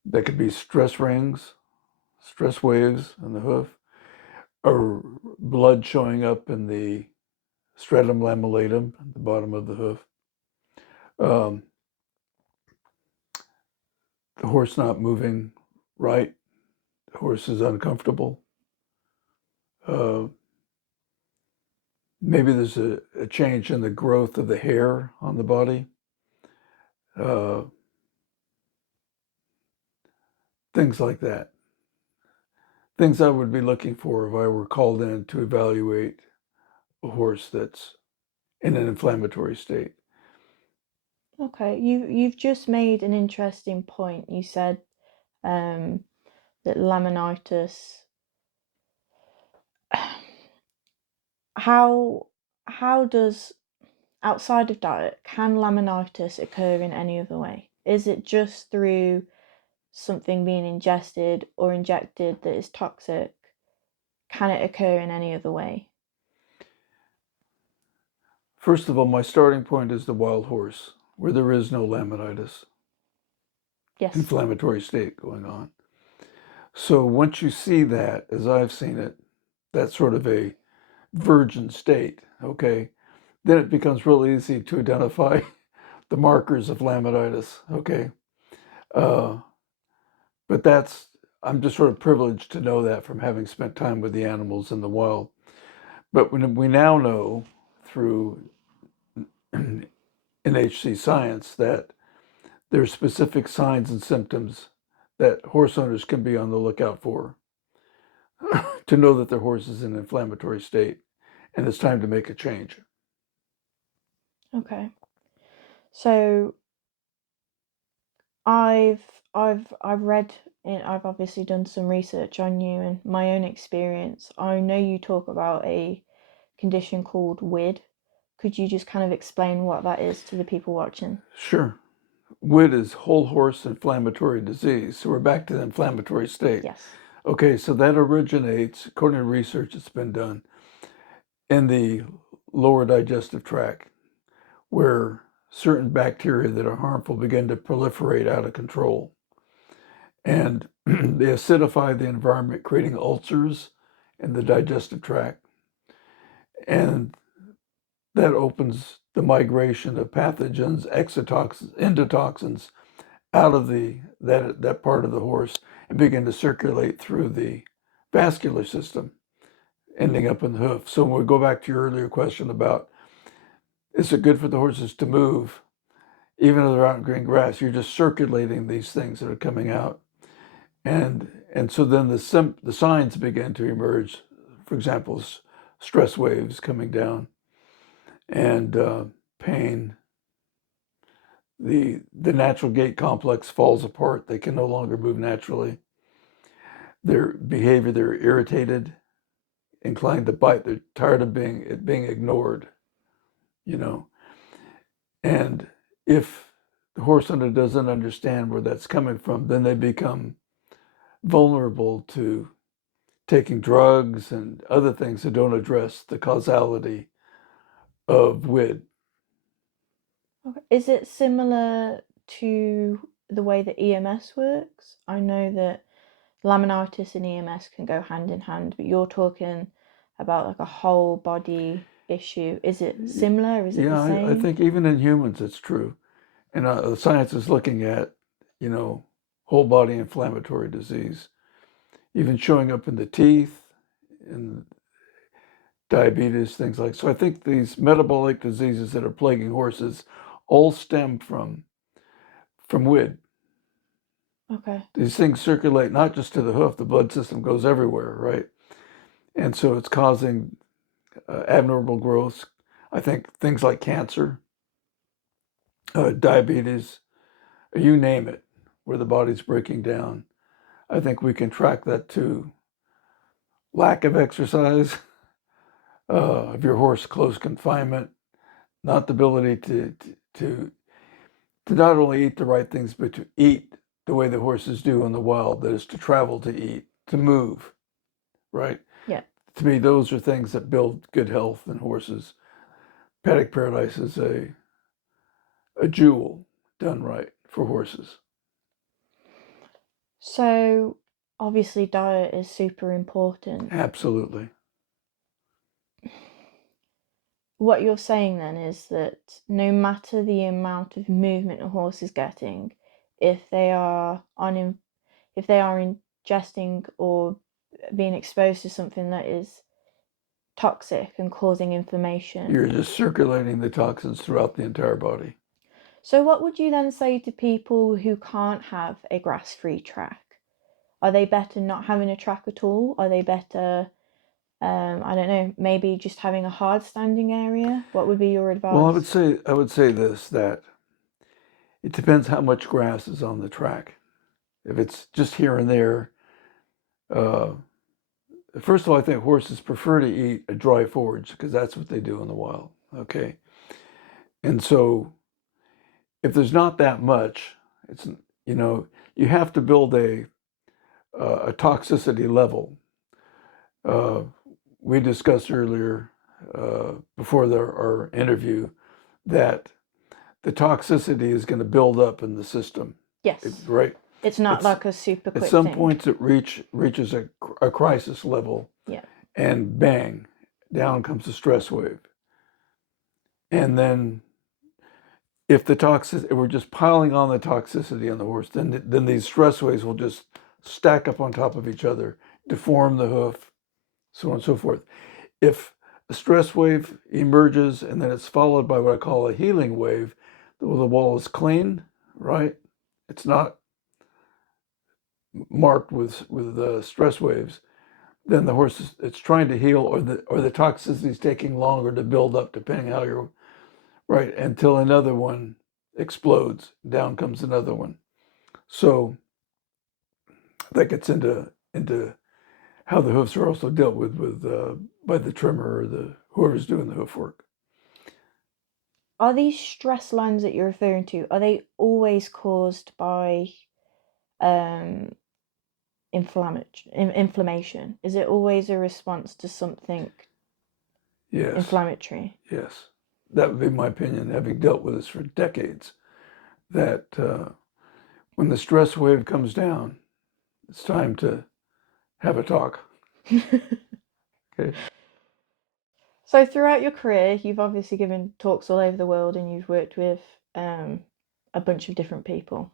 That could be stress rings, stress waves in the hoof, or blood showing up in the stratum lamillatum at the bottom of the hoof. Um, the horse not moving right. The horse is uncomfortable. Uh, maybe there's a change in the growth of the hair on the body. Uh, things like that. Things I would be looking for if I were called in to evaluate a horse that's in an inflammatory state. Okay, you've just made an interesting point. You said that laminitis. How how does outside of diet can laminitis occur in any other way? Is it just through something being ingested or injected that is toxic? Can it occur in any other way? First of all, my starting point is the wild horse, where there is no laminitis, Yes. inflammatory state going on. So once you see that, as I've seen it, that's sort of a virgin state, okay, then it becomes really easy to identify the markers of laminitis, okay? Uh, but I'm just sort of privileged to know that from having spent time with the animals in the wild. But when we now know through NHC science that there's specific signs and symptoms that horse owners can be on the lookout for to know that their horse is in an inflammatory state and it's time to make a change. Okay. So I've read I've obviously done some research on you and my own experience. I know you talk about a condition called WID. Could you just kind of explain what that is to the people watching? Sure. WID is whole horse inflammatory disease. So we're back to the inflammatory state. Yes. Okay, so that originates, according to research that's been done, in the lower digestive tract, where certain bacteria that are harmful begin to proliferate out of control. And they acidify the environment, creating ulcers in the digestive tract. And that opens the migration of pathogens, exotoxins, endotoxins out of that part of the horse and begin to circulate through the vascular system, ending up in the hoof. So when we go back to your earlier question about, is it good for the horses to move? Even if they're out in green grass, you're just circulating these things that are coming out. And so then the signs begin to emerge. For example, stress waves coming down and pain. The natural gait complex falls apart. They can no longer move naturally. Their behavior, they're irritated, inclined to bite. They're tired of being ignored, you know. And if the horse owner doesn't understand where that's coming from, then they become vulnerable to taking drugs and other things that don't address the causality of WID. Okay. Is it similar to the way that EMS works? I know that laminitis and EMS can go hand in hand, but you're talking about like a whole body issue. Is it similar? Is it the same? I think even in humans it's true. And the science is looking at, whole body inflammatory disease, even showing up in the teeth and diabetes, things like. So I think these metabolic diseases that are plaguing horses all stem from WID. Okay. These things circulate not just to the hoof, the blood system goes everywhere, right? And so it's causing abnormal growth. I think things like cancer, diabetes, you name it, where the body's breaking down. I think we can track that to lack of exercise, of your horse, close confinement, not the ability to not only eat the right things, but to eat the way the horses do in the wild, that is to travel to eat, to move, right? Yeah. To me, those are things that build good health in horses. Paddock Paradise is a jewel done right for horses. So obviously diet is super important. Absolutely. What you're saying then is that no matter the amount of movement a horse is getting, if they are ingesting or being exposed to something that is toxic and causing inflammation, You're just circulating the toxins throughout the entire body. So what would you then say to people who can't have a grass-free track? Are they better not having a track at all? Are they better, I don't know, maybe just having a hard standing area? What would be your advice? Well, I would say this, that it depends how much grass is on the track. If it's just here and there, first of all, I think horses prefer to eat a dry forage because that's what they do in the wild. Okay. And so if there's not that much, it's, you have to build a toxicity level. We discussed earlier, before our interview, that the toxicity is going to build up in the system. Yes. Right? It's not like a super quick At some thing. points it reaches a crisis level. Yeah. And bang, down comes the stress wave. And then if we're just piling on the toxicity on the horse, then these stress waves will just stack up on top of each other, deform the hoof, so on and so forth. If a stress wave emerges and then it's followed by what I call a healing wave, the wall is clean, right? It's not marked with stress waves. Then the horse it's trying to heal, or the toxicity is taking longer to build up, depending how you're right, until another one explodes. Down comes another one. So that gets into how the hoofs are also dealt with by the trimmer or whoever's doing the hoof work. Are these stress lines that you're referring to, are they always caused by inflammation? Is it always a response to something inflammatory? Yes. That would be my opinion, having dealt with this for decades, that when the stress wave comes down, it's time to have a talk. Okay. So throughout your career, you've obviously given talks all over the world and you've worked with a bunch of different people.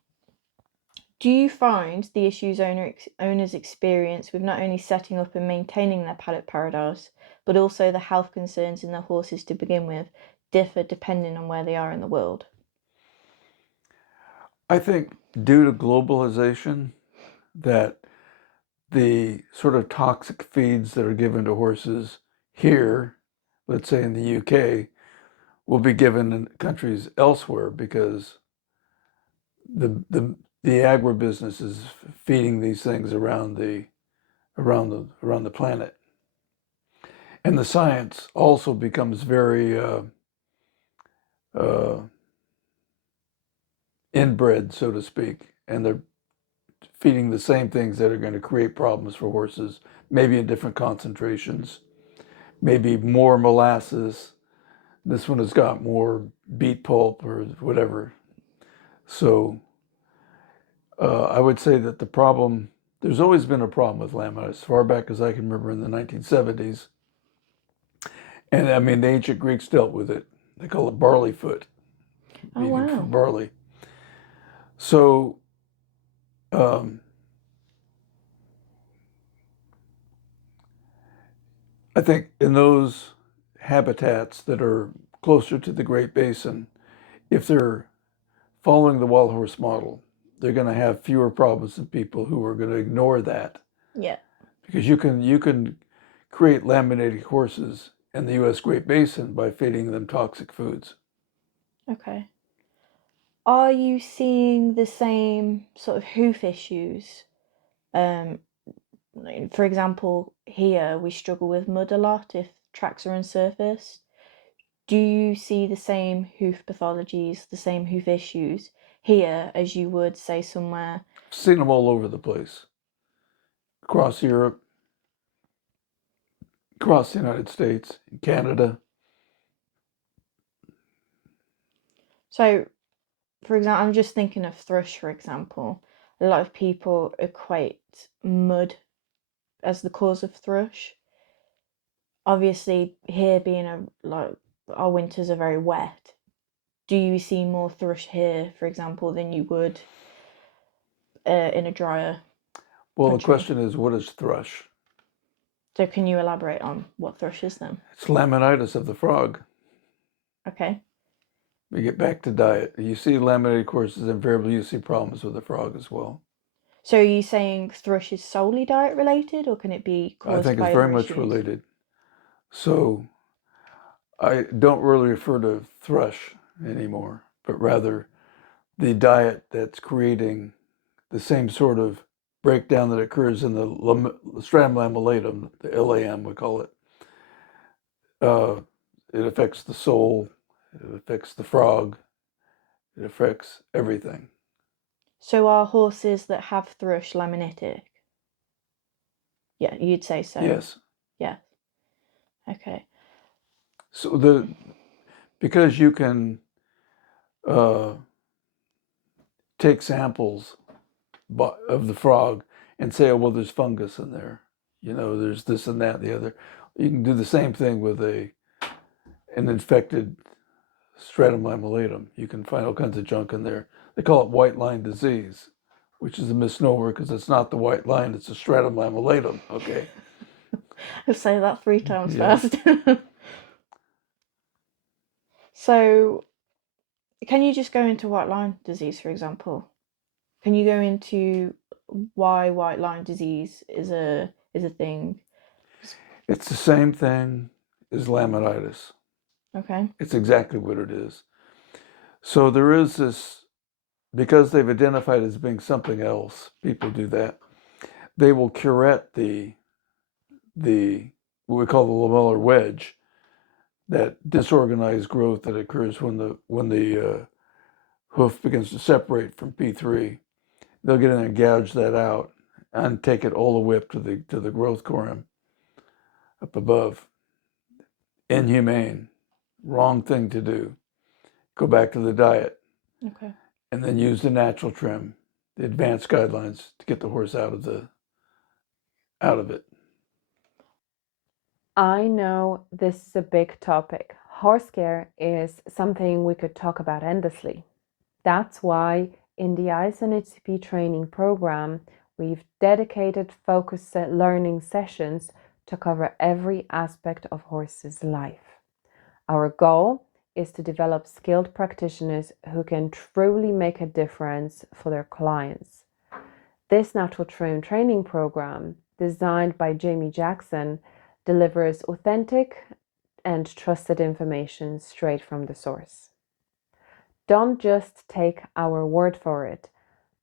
Do you find the issues owners experience with not only setting up and maintaining their paddock paradise, but also the health concerns in their horses to begin with, differ depending on where they are in the world? I think due to globalization, that the sort of toxic feeds that are given to horses here, let's say in the UK, will be given in countries elsewhere because the agribusiness is feeding these things around the planet, and the science also becomes very inbred, so to speak, and they're feeding the same things that are going to create problems for horses, maybe in different concentrations, maybe more molasses. This one has got more beet pulp or whatever. So I would say that the problem, there's always been a problem with laminitis, as far back as I can remember in the 1970s. And I mean, the ancient Greeks dealt with it. They call it barley foot, Oh, meaning wow. from barley. So I think in those habitats that are closer to the Great Basin, if they're following the wild horse model, they're going to have fewer problems than people who are going to ignore that. Yeah. Because you can create laminated horses in the U.S. Great Basin by feeding them toxic foods. Okay. Are you seeing the same sort of hoof issues? For example, here we struggle with mud a lot if tracks are unsurfaced. Do you see the same hoof pathologies, the same hoof issues here as you would, say, somewhere? I've seen them all over the place, across Europe, across the United States, Canada. So, for example, I'm just thinking of thrush, for example. A lot of people equate mud as the cause of thrush. Obviously, here being our winters are very wet. Do you see more thrush here, for example, than you would in a drier Well, the country? question is, what is thrush? So can you elaborate on what thrush is then? It's laminitis of the frog. Okay. We get back to diet. You see laminated horses, invariably you see problems with the frog as well. So are you saying thrush is solely diet related, or can it be I caused think by it's very other much issues? related. So I don't really refer to thrush anymore, but rather the diet that's creating the same sort of breakdown that occurs in the stratum lamellatum, the LAM we call it. It affects the sole, it affects the frog, it affects everything. So are horses that have thrush laminitic? Yeah, you'd say so. Yes. Yeah. Okay. So because you can take samples of the frog and say, oh, well, there's fungus in there. There's this and that and the other. You can do the same thing with an infected stratum lamellatum. You can find all kinds of junk in there. They call it white line disease, which is a misnomer because it's not the white line, it's the stratum lamellatum, okay? I'll say that 3 times Yes. fast. So can you just go into white line disease, for example? Can you go into why white line disease is a thing? It's the same thing as laminitis. Okay. It's exactly what it is. So there is this, because they've identified it as being something else, people do that. They will curette the what we call the lamellar wedge, that disorganized growth that occurs when the hoof begins to separate from P3. They'll get in and gouge that out and take it all the way up to the growth corm up above. Inhumane, wrong thing to do. Go back to the diet. Okay. And then use the natural trim. the advanced guidelines to get the horse out of it. I know this is a big topic. Horse care is something we could talk about endlessly. That's why in the ISNHCP training program, we've dedicated focused learning sessions to cover every aspect of horses' life. Our goal is to develop skilled practitioners who can truly make a difference for their clients. This natural training program, designed by Jaime Jackson, delivers authentic and trusted information straight from the source. Don't just take our word for it.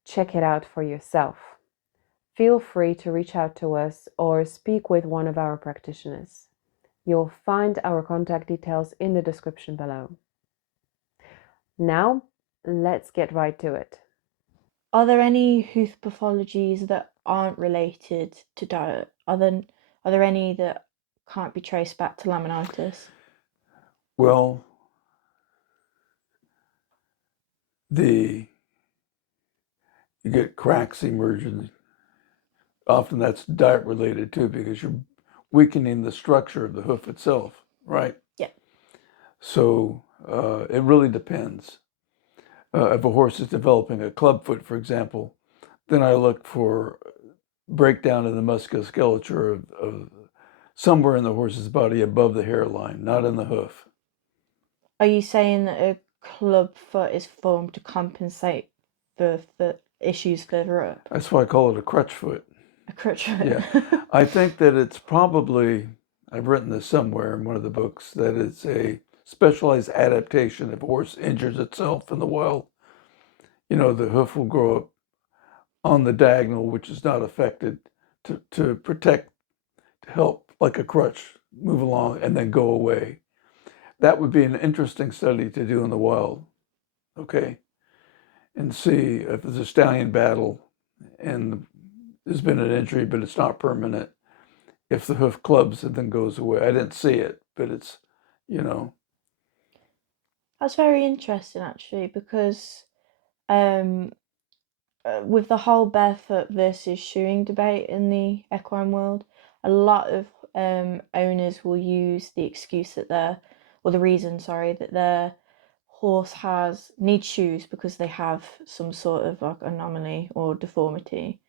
Check it out for yourself. Feel free to reach out to us or speak with one of our practitioners. You'll find our contact details in the description below. Now, let's get right to it. Are there any hoof pathologies that aren't related to diet? Are there any that can't be traced back to laminitis? Well, you get cracks emerging. Often that's diet related too, because you're weakening the structure of the hoof itself, right? Yeah. So it really depends. If a horse is developing a clubfoot, for example, then I look for breakdown in the musculoskeleture of somewhere in the horse's body above the hairline, not in the hoof. Are you saying that a club foot is formed to compensate for issues further up? That's why I call it a crutch foot. A crutch foot? Yeah. I think that it's probably, I've written this somewhere in one of the books, that it's a specialized adaptation if a horse injures itself in the wild. You know, the hoof will grow up on the diagonal, which is not affected, to protect, to help, like a crutch, move along and then go away. That would be an interesting study to do in the wild, okay? And see if there's a stallion battle and there's been an injury, but it's not permanent, if the hoof clubs and then goes away. I didn't see it, but it's, you know. That's very interesting, actually, because with the whole barefoot versus shoeing debate in the equine world, a lot of owners will use the excuse that the reason, that their horse needs shoes because they have some sort of like anomaly or deformity.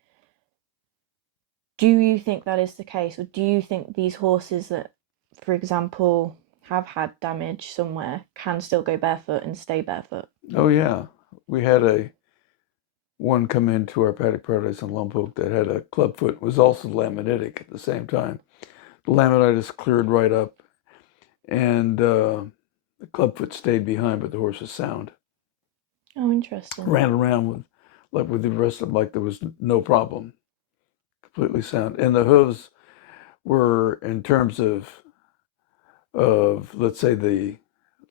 Do you think that is the case, or do you think these horses that, for example, have had damage somewhere can still go barefoot and stay barefoot? Oh yeah, we had one come into our Paddock Paradise in Lompoc that had a clubfoot, was also laminitic at the same time. The laminitis cleared right up, and the clubfoot stayed behind, but the horse was sound. Oh, interesting. Ran around with the rest of them like there was no problem. Completely sound. And the hooves were, in terms of let's say the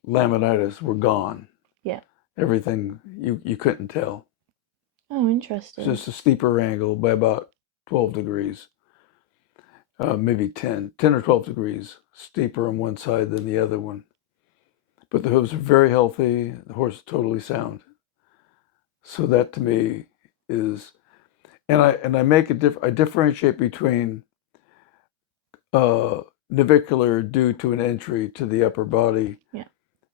laminitis, were gone. Yeah. Everything you couldn't tell. Oh, interesting. It's just a steeper angle by about 12 degrees. Maybe 10 or 12 degrees steeper on one side than the other one. But the hooves are very healthy. The horse is totally sound. So that to me is, and I make I differentiate between navicular due to an injury to the upper body, yeah,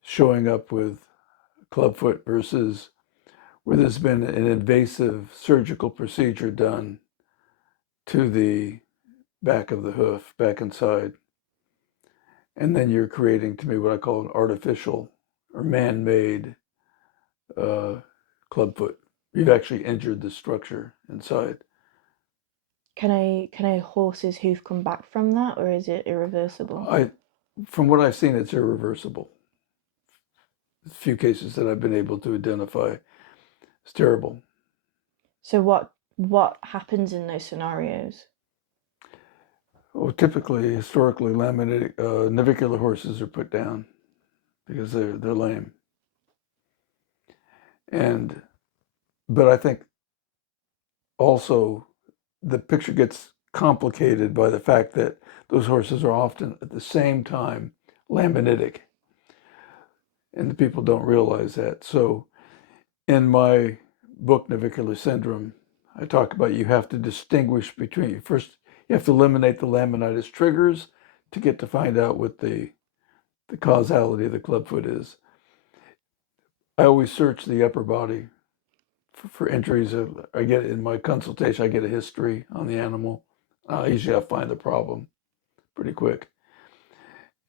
showing up with clubfoot, versus where there's been an invasive surgical procedure done to the back of the hoof, back inside. And then you're creating, to me, what I call an artificial or man-made clubfoot. You've actually injured the structure inside. Can a horse's hoof come back from that, or is it irreversible? From what I've seen, it's irreversible. A few cases that I've been able to identify. It's terrible. So what happens in those scenarios? Well, typically, historically, navicular horses are put down because they're lame. But I think also the picture gets complicated by the fact that those horses are often at the same time laminitic, and the people don't realize that. So in my book, Navicular Syndrome, I talk about you have to distinguish between, first, you have to eliminate the laminitis triggers to get to find out what the causality of the clubfoot is. I always search the upper body for injuries. I get in my consultation, I get a history on the animal. Usually I find the problem pretty quick.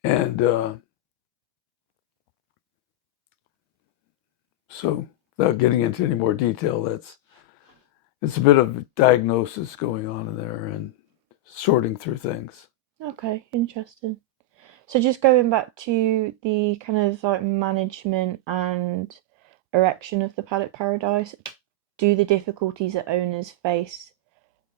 And so without getting into any more detail, it's a bit of diagnosis going on in there and sorting through things. Okay, interesting. So just going back to the kind of like management and erection of the Paddock Paradise, do the difficulties that owners face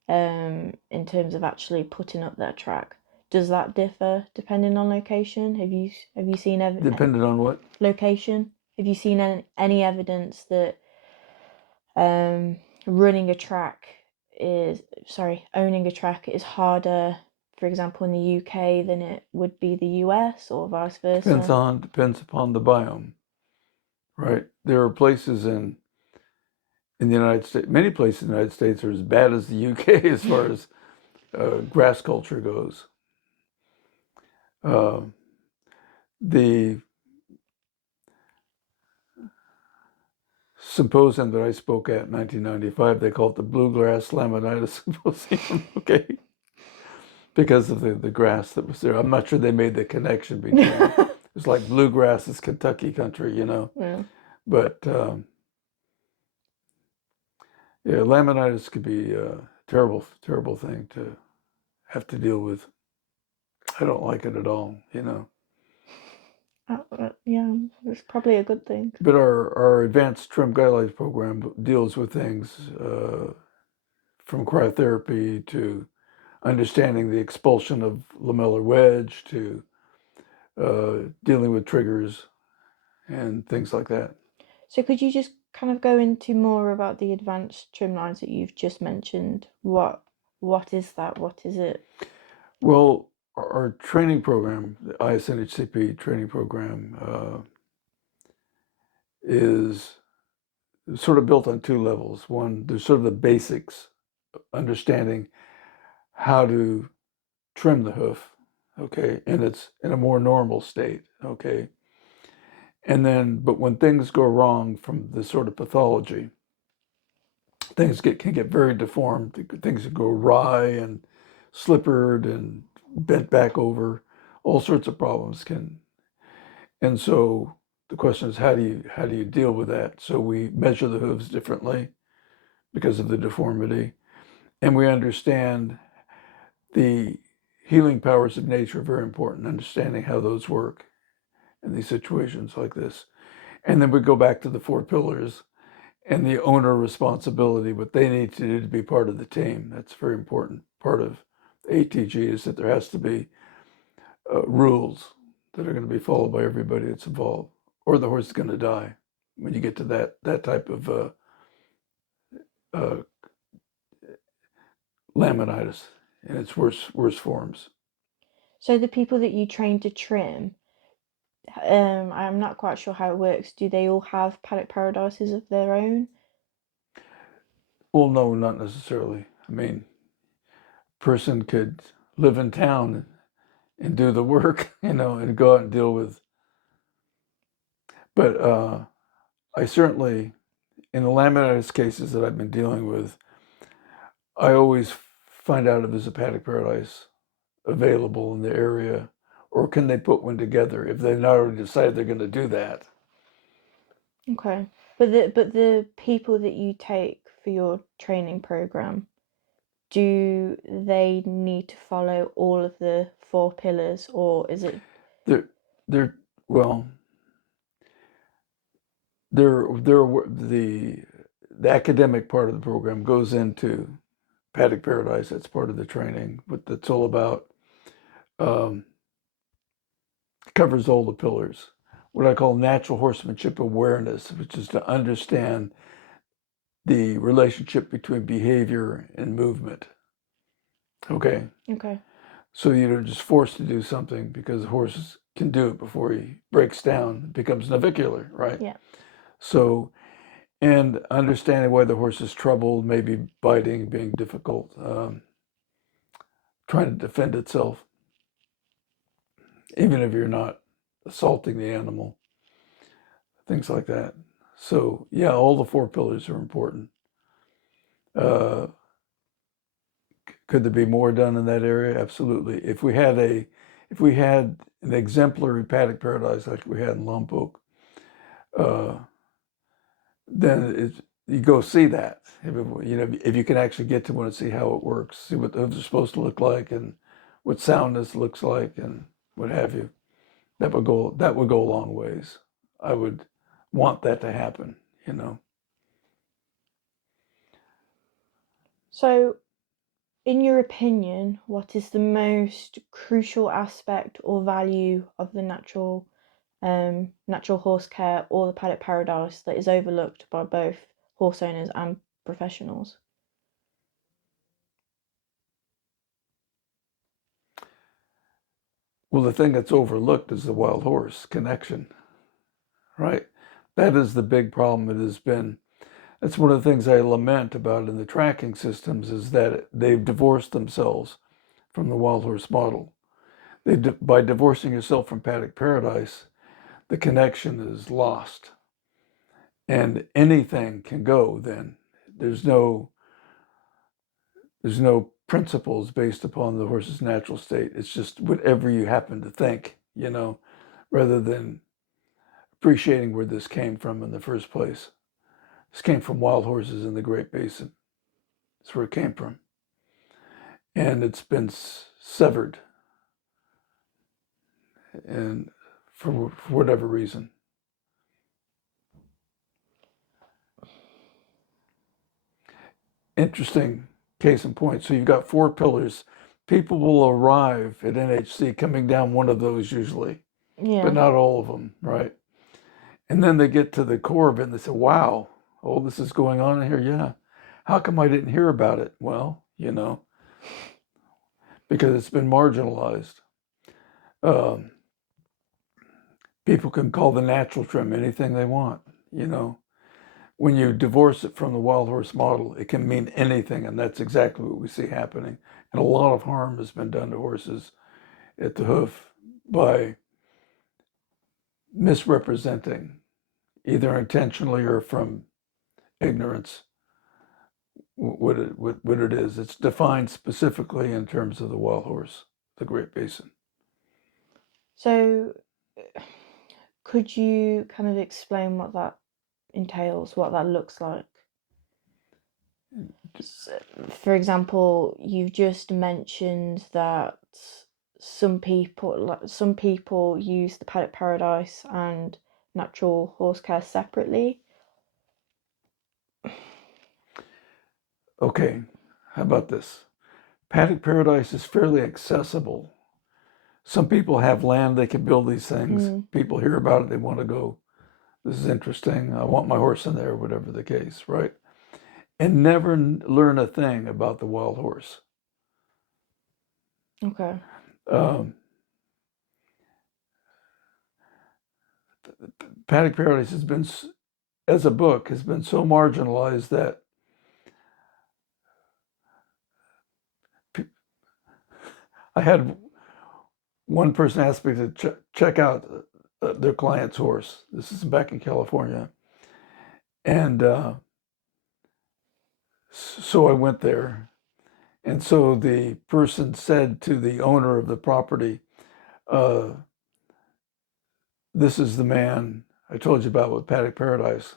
in terms of actually putting up their track, does that differ depending on location? Have you seen Depending on what? Location? Have you seen any evidence that owning a track is harder, for example, in the UK than it would be the US, or vice versa? Depends upon the biome, right? There are places in the United States, many places in the United States are as bad as the UK as far as grass culture goes. The symposium that I spoke at in 1995, they call it the Bluegrass Laminitis Symposium, okay? Because of the grass that was there. I'm not sure they made the connection between it. It's like bluegrass is Kentucky country, you know? Yeah. But yeah, laminitis could be a terrible, terrible thing to have to deal with. I don't like it at all, you know? Yeah, it's probably a good thing. But our advanced trim guidelines program deals with things from cryotherapy to understanding the expulsion of lamellar wedge to dealing with triggers and things like that. So could you just kind of go into more about the advanced trim lines that you've just mentioned? What is that? What is it? Well, our training program, the ISNHCP training program, is sort of built on two levels. One, there's sort of the basics, understanding how to trim the hoof, okay, and it's in a more normal state, okay. And then, but when things go wrong from this sort of pathology, things can get very deformed. Things can go awry and slippered and bent back over. All sorts of problems can. And so the question is, how do you deal with that? So we measure the hooves differently because of the deformity, and we understand the healing powers of nature are very important. Understanding how those work in these situations like this, and then we go back to the four pillars and the owner responsibility, what they need to do to be part of the team. That's a very important part of ATG, is that there has to be rules that are going to be followed by everybody that's involved, or the horse is going to die when you get to that type of laminitis in its worst forms. So the people that you train to trim, I'm not quite sure how it works. Do they all have Paddock Paradises of their own? Well, no, not necessarily. I mean, a person could live in town and do the work, you know, and go out and deal with. But I certainly, in the laminitis cases that I've been dealing with, I always find out if there's a Paddock Paradise available in the area, or can they put one together if they've not already decided they're going to do that. Okay. But the people that you take for your training program, do they need to follow all of the four pillars, or is it? They're well, the academic part of the program goes into Paddock Paradise. That's part of the training, but that's all about covers all the pillars. What I call natural horsemanship awareness, which is to understand the relationship between behavior and movement. Okay. Okay. So you're just forced to do something because the horse can do it before he breaks down, it becomes navicular, right? Yeah. So and understanding why the horse is troubled, maybe biting, being difficult, trying to defend itself, even if you're not assaulting the animal, things like that. So yeah, all the 4 pillars are important. Could there be more done in that area? Absolutely. If we had an exemplary paddock paradise like we had in Lompoc, then you go see that. If you can actually get to one and see how it works, see what the hooves are supposed to look like and what soundness looks like and what have you, that would go a long ways. I would want that to happen, So, in your opinion, what is the most crucial aspect or value of the natural horse care or the paddock paradise that is overlooked by both horse owners and professionals? Well, the thing that's overlooked is the wild horse connection, right? That is the big problem. That's one of the things I lament about in the tracking systems is that they've divorced themselves from the wild horse model. By divorcing yourself from paddock paradise, the connection is lost. And anything can go then. There's no principles based upon the horse's natural state. It's just whatever you happen to think, rather than appreciating where this came from in the first place. This came from wild horses in the Great Basin. That's where it came from. And it's been severed, and for whatever reason. Interesting case in point. So you've got 4 pillars. People will arrive at NHC coming down one of those usually, but not all of them, right? And then they get to the core of it and they say, wow, this is going on in here. Yeah. How come I didn't hear about it? Well, because it's been marginalized. People can call the natural trim anything they want, When you divorce it from the wild horse model, it can mean anything, and that's exactly what we see happening. And a lot of harm has been done to horses at the hoof by misrepresenting, either intentionally or from ignorance, what it is. It's defined specifically in terms of the wild horse, the Great Basin. So, could you kind of explain what that entails, what that looks like? For example, you've just mentioned that some people use the paddock paradise and natural horse care separately. Okay, how about this? Paddock paradise is fairly accessible. Some people have land, they can build these things. People hear about it, they want to go, this is interesting, I want my horse in there, whatever the case, right? And never learn a thing about the wild horse. Okay. Paddock Paradise has been, as a book, has been so marginalized that I had one person ask me to check out their client's horse. This is back in California. And so I went there. And so the person said to the owner of the property, this is the man I told you about with Paddock Paradise.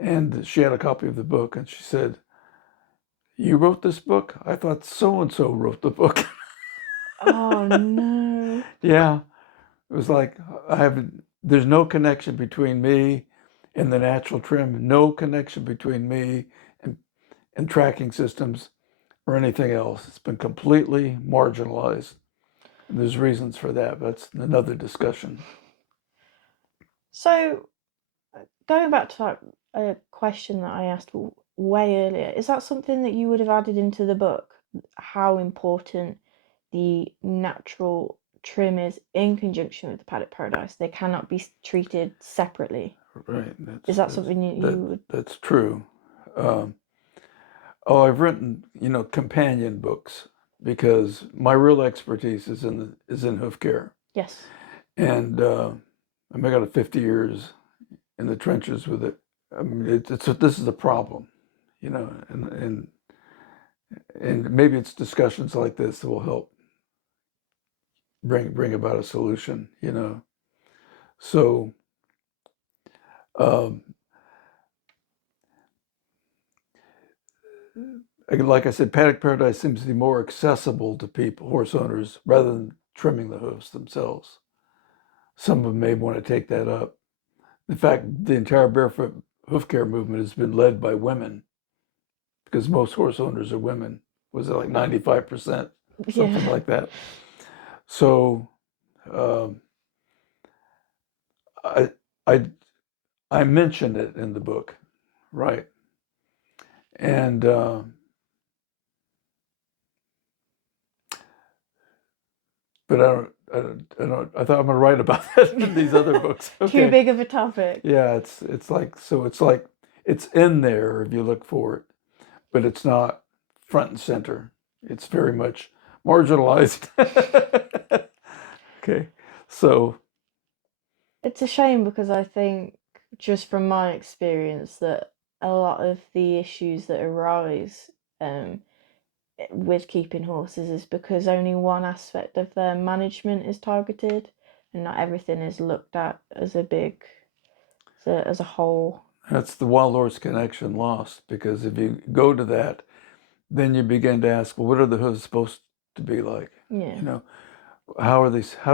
And she had a copy of the book, and she said, you wrote this book? I thought so-and-so wrote the book. Oh, no. Yeah. It was like, there's no connection between me and the natural trim, no connection between me and tracking systems or anything else. It's been completely marginalized. And there's reasons for that, but that's another discussion. So, going back to a question that I asked way earlier, is that something that you would have added into the book? How important the natural trim is in conjunction with the paddock paradise? They cannot be treated separately. Right. Is that something you would? That's true. Um, I've written, companion books because my real expertise is in hoof care, Yes. and I got 50 years in the trenches with it. I mean, this is a problem, and maybe it's discussions like this that will help bring about a solution, So, um, like I said, Paddock Paradise seems to be more accessible to people, horse owners, rather than trimming the hoofs themselves. Some of them may want to take that up. In fact, the entire barefoot hoof care movement has been led by women because most horse owners are women. Was it like 95%, something Yeah. like that? So, um, I, I, I mention it in the book, right? And but I thought I'm gonna write about that in these other books. Too Okay. big of a topic. Yeah, it's like it's in there if you look for it, but it's not front and center. It's very much marginalized. Okay, so It's a shame because I think, just from my experience, that a lot of the issues that arise um, with keeping horses is because only one aspect of their management is targeted, and not everything is looked at as as a whole. that's the wild horse connection lost because if you go to that, then you begin to ask, well, what are the hooves supposed to be like? Yeah. You know, how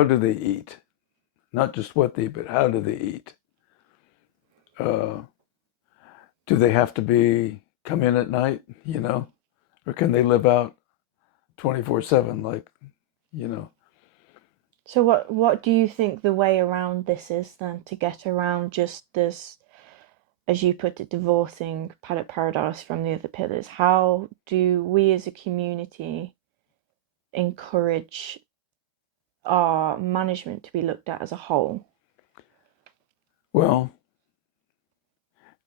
do they eat? Not just what they eat, but how do they eat? Uh, do they have to come in at night, or can they live out 24/7 like, you know? So what do you think the way around this is then, to get around just this, as you put it, divorcing Paddock Paradise from the other pillars? How do we as a community encourage our management to be looked at as a whole? Well,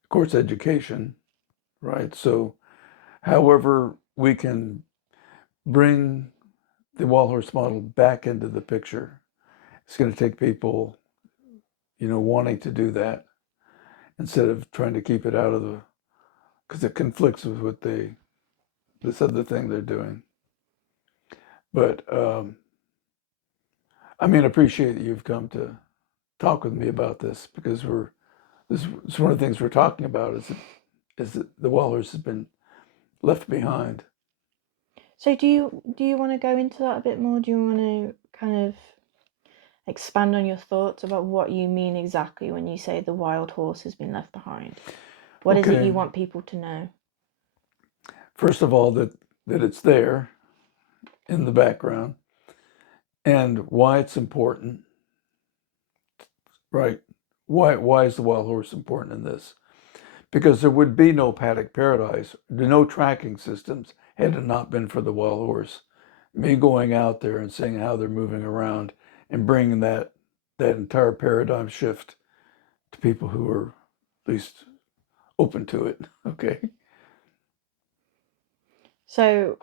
of course, education, right? So however we can bring the wall horse model back into the picture, it's going to take people, wanting to do that instead of trying to keep it out of because it conflicts with what this other thing they're doing. But I appreciate that you've come to talk with me about this because this is one of the things we're talking about is that the Wallers has been left behind. So do you want to go into that a bit more? Do you want to kind of expand on your thoughts about what you mean exactly when you say the wild horse has been left behind? What is it you want people to know? First of all, that it's there in the background and why it's important, right? Why is the wild horse important in this? Because there would be no Paddock Paradise, no tracking systems had it not been for the wild horse. Me going out there and seeing how they're moving around and bringing that entire paradigm shift to people who are at least open to it. Okay. So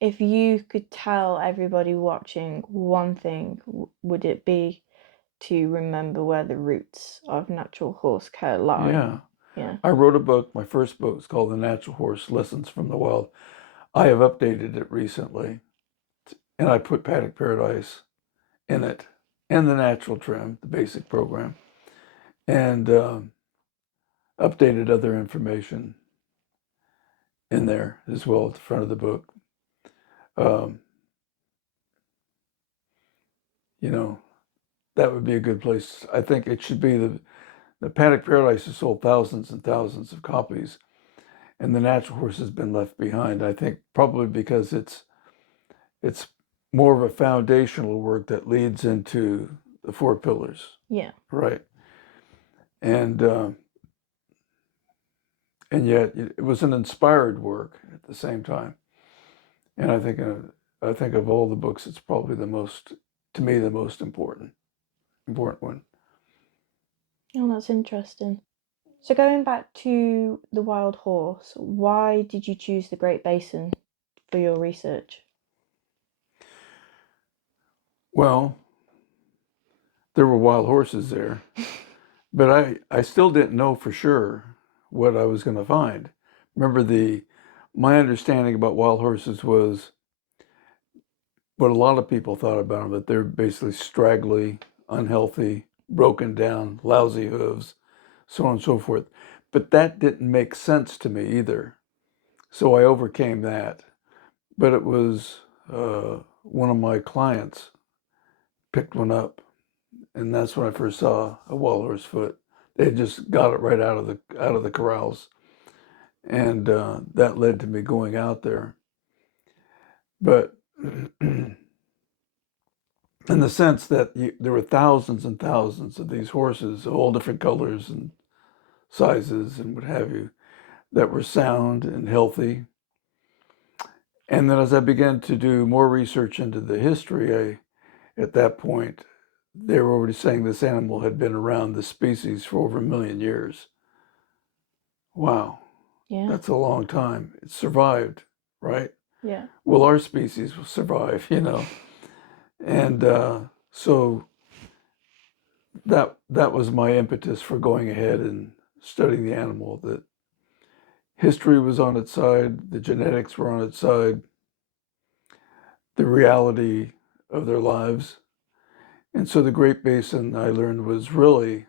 if you could tell everybody watching one thing, would it be to remember where the roots of natural horse care lie? Yeah. Yeah. I wrote a book. My first book is called The Natural Horse Lessons from the Wild. I have updated it recently, and I put Paddock Paradise in it and the natural trim, the basic program, and updated other information in there as well at the front of the book. Um, that would be a good place. I think it should be the Paddock Paradise has sold thousands and thousands of copies, and the natural horse has been left behind. I think probably because it's more of a foundational work that leads into the four pillars. Yeah. Right. And yet it was an inspired work at the same time. And I think of all the books, it's probably to me, the most important one. Oh, that's interesting. So going back to the wild horse, why did you choose the Great Basin for your research? Well, there were wild horses there, but I still didn't know for sure what I was going to find. Remember, my understanding about wild horses was what a lot of people thought about them, that they're basically straggly, unhealthy, broken down, lousy hooves, so on and so forth. But that didn't make sense to me either. So I overcame that. But it was one of my clients picked one up, and that's when I first saw a wild horse foot. They had just got it right out of the corrals, and that led to me going out there. But in the sense that there were thousands and thousands of these horses, of all different colors and sizes and what have you, that were sound and healthy. And then as I began to do more research into the history, at that point, they were already saying this animal had been around the species for over 1,000,000 years. Wow, Yeah. that's a long time. It survived, right? Yeah. Will our species will survive, you know? And so that was my impetus for going ahead and studying the animal. That history was on its side, the genetics were on its side, the reality of their lives. And so the Great Basin, I learned, was really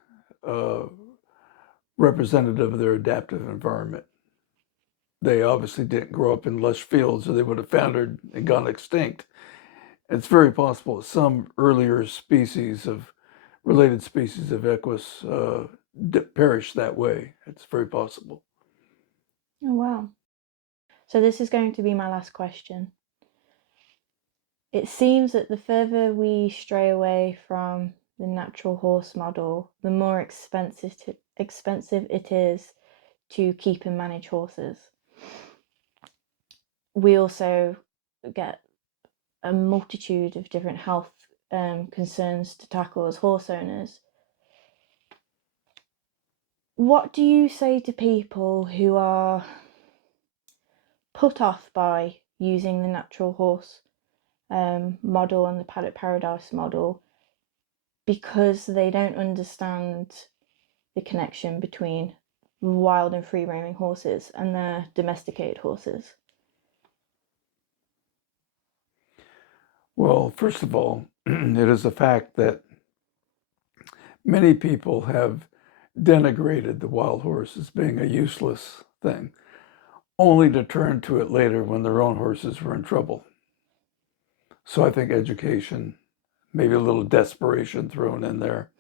representative of their adaptive environment. They obviously didn't grow up in lush fields or they would have foundered and gone extinct. It's very possible that some earlier related species of equus perished that way. It's very possible. Oh, wow. So this is going to be my last question. It seems that the further we stray away from the natural horse model, the more expensive it is to keep and manage horses. We also get a multitude of different health concerns to tackle as horse owners. What do you say to people who are put off by using the natural horse model and the Paddock Paradise model because they don't understand the connection between wild and free roaming horses and their domesticated horses? Well, first of all, it is a fact that many people have denigrated the wild horse as being a useless thing, only to turn to it later when their own horses were in trouble. So I think education, maybe a little desperation thrown in there,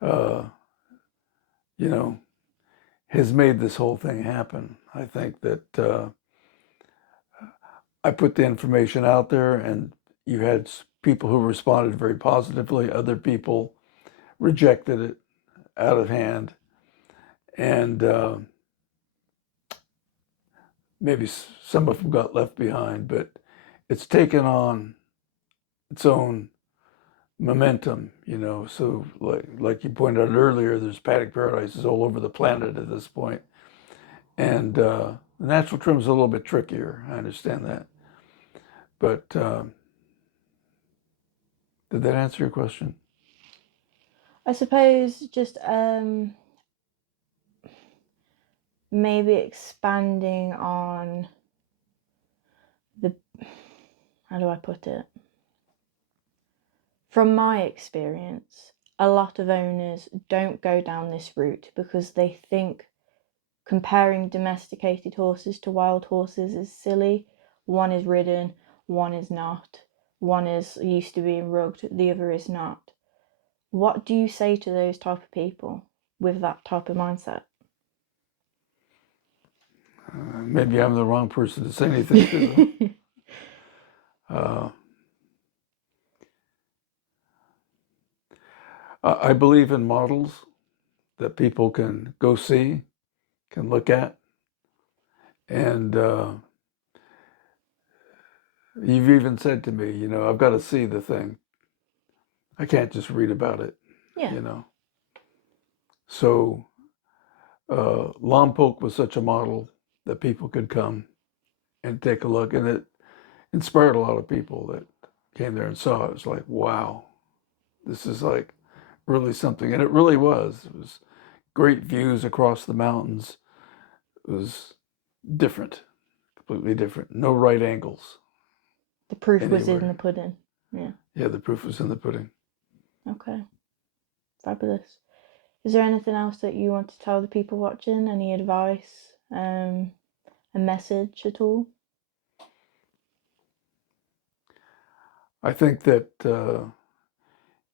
uh, you know, has made this whole thing happen. I think that I put the information out there and you had people who responded very positively, other people rejected it out of hand, and maybe some of them got left behind, but it's taken on its own momentum, you know. So like you pointed out earlier, there's paddock paradises all over the planet at this point. And the natural trim is a little bit trickier. I understand that. But did that answer your question? I suppose just maybe expanding on the, how do I put it? From my experience, a lot of owners don't go down this route because they think comparing domesticated horses to wild horses is silly. One is ridden, one is not. One is used to being rugged, the other is not. What do you say to those type of people with that type of mindset? Maybe I'm the wrong person to say anything to them. I believe in models that people can go see, can look at, and you've even said to me, you know, I've got to see the thing. I can't just read about it, Yeah. you know. So Lompoc was such a model that people could come and take a look, and it inspired a lot of people that came there and saw it. It was like, wow, this is like really something. And it really was. It was great views across the mountains. It was different, completely different. No right angles. The proof was in Anywhere. the pudding. Yeah. Yeah, the proof was in the pudding. Okay. Fabulous. Is there anything else that you want to tell the people watching? Any advice? A message at all? I think that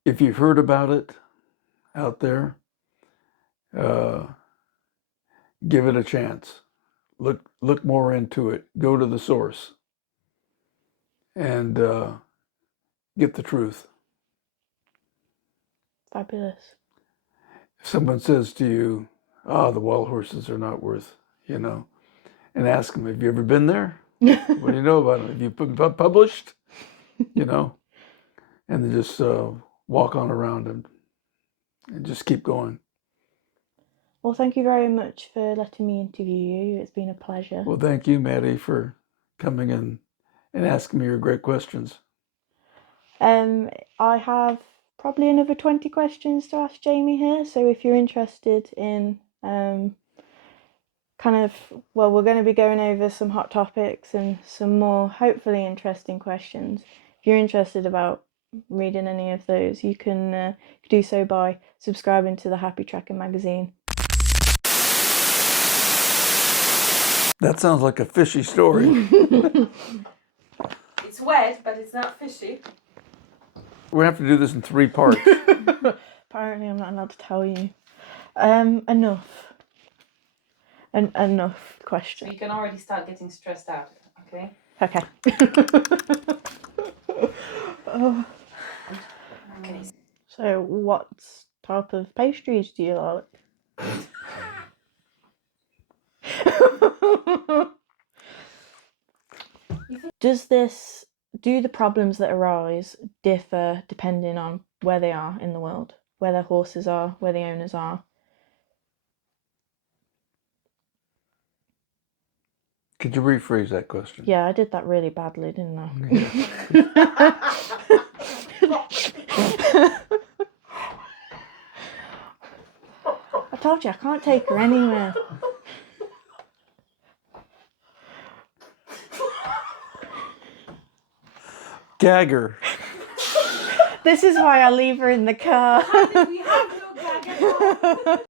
if you've heard about it out there, give it a chance. Look more into it. Go to the source and get the truth. Fabulous. If someone says to you, the wild horses are not worth, and ask them, have you ever been there? What do you know about them? Have you published? And then just walk on around them and just keep going. Well, thank you very much for letting me interview you. It's been a pleasure. Well, thank you, Maddie, for coming in and asking me your great questions. I have probably another 20 questions to ask Jaime here. So if you're interested in we're going to be going over some hot topics and some more hopefully interesting questions. If you're interested about reading any of those, you can do so by subscribing to the Happy Trackin magazine. That sounds like a fishy story. It's wet, but it's not fishy. We're going to have to do this in 3 parts. Apparently I'm not allowed to tell you. Enough questions. So you can already start getting stressed out, okay? Okay. Okay. So what type of pastries do you like? Do the problems that arise differ depending on where they are in the world, where their horses are, where the owners are? Could you rephrase that question? Yeah, I did that really badly, didn't I? I told you I can't take her anywhere. Gagger. This is why I leave her in the car. We have no gag at all.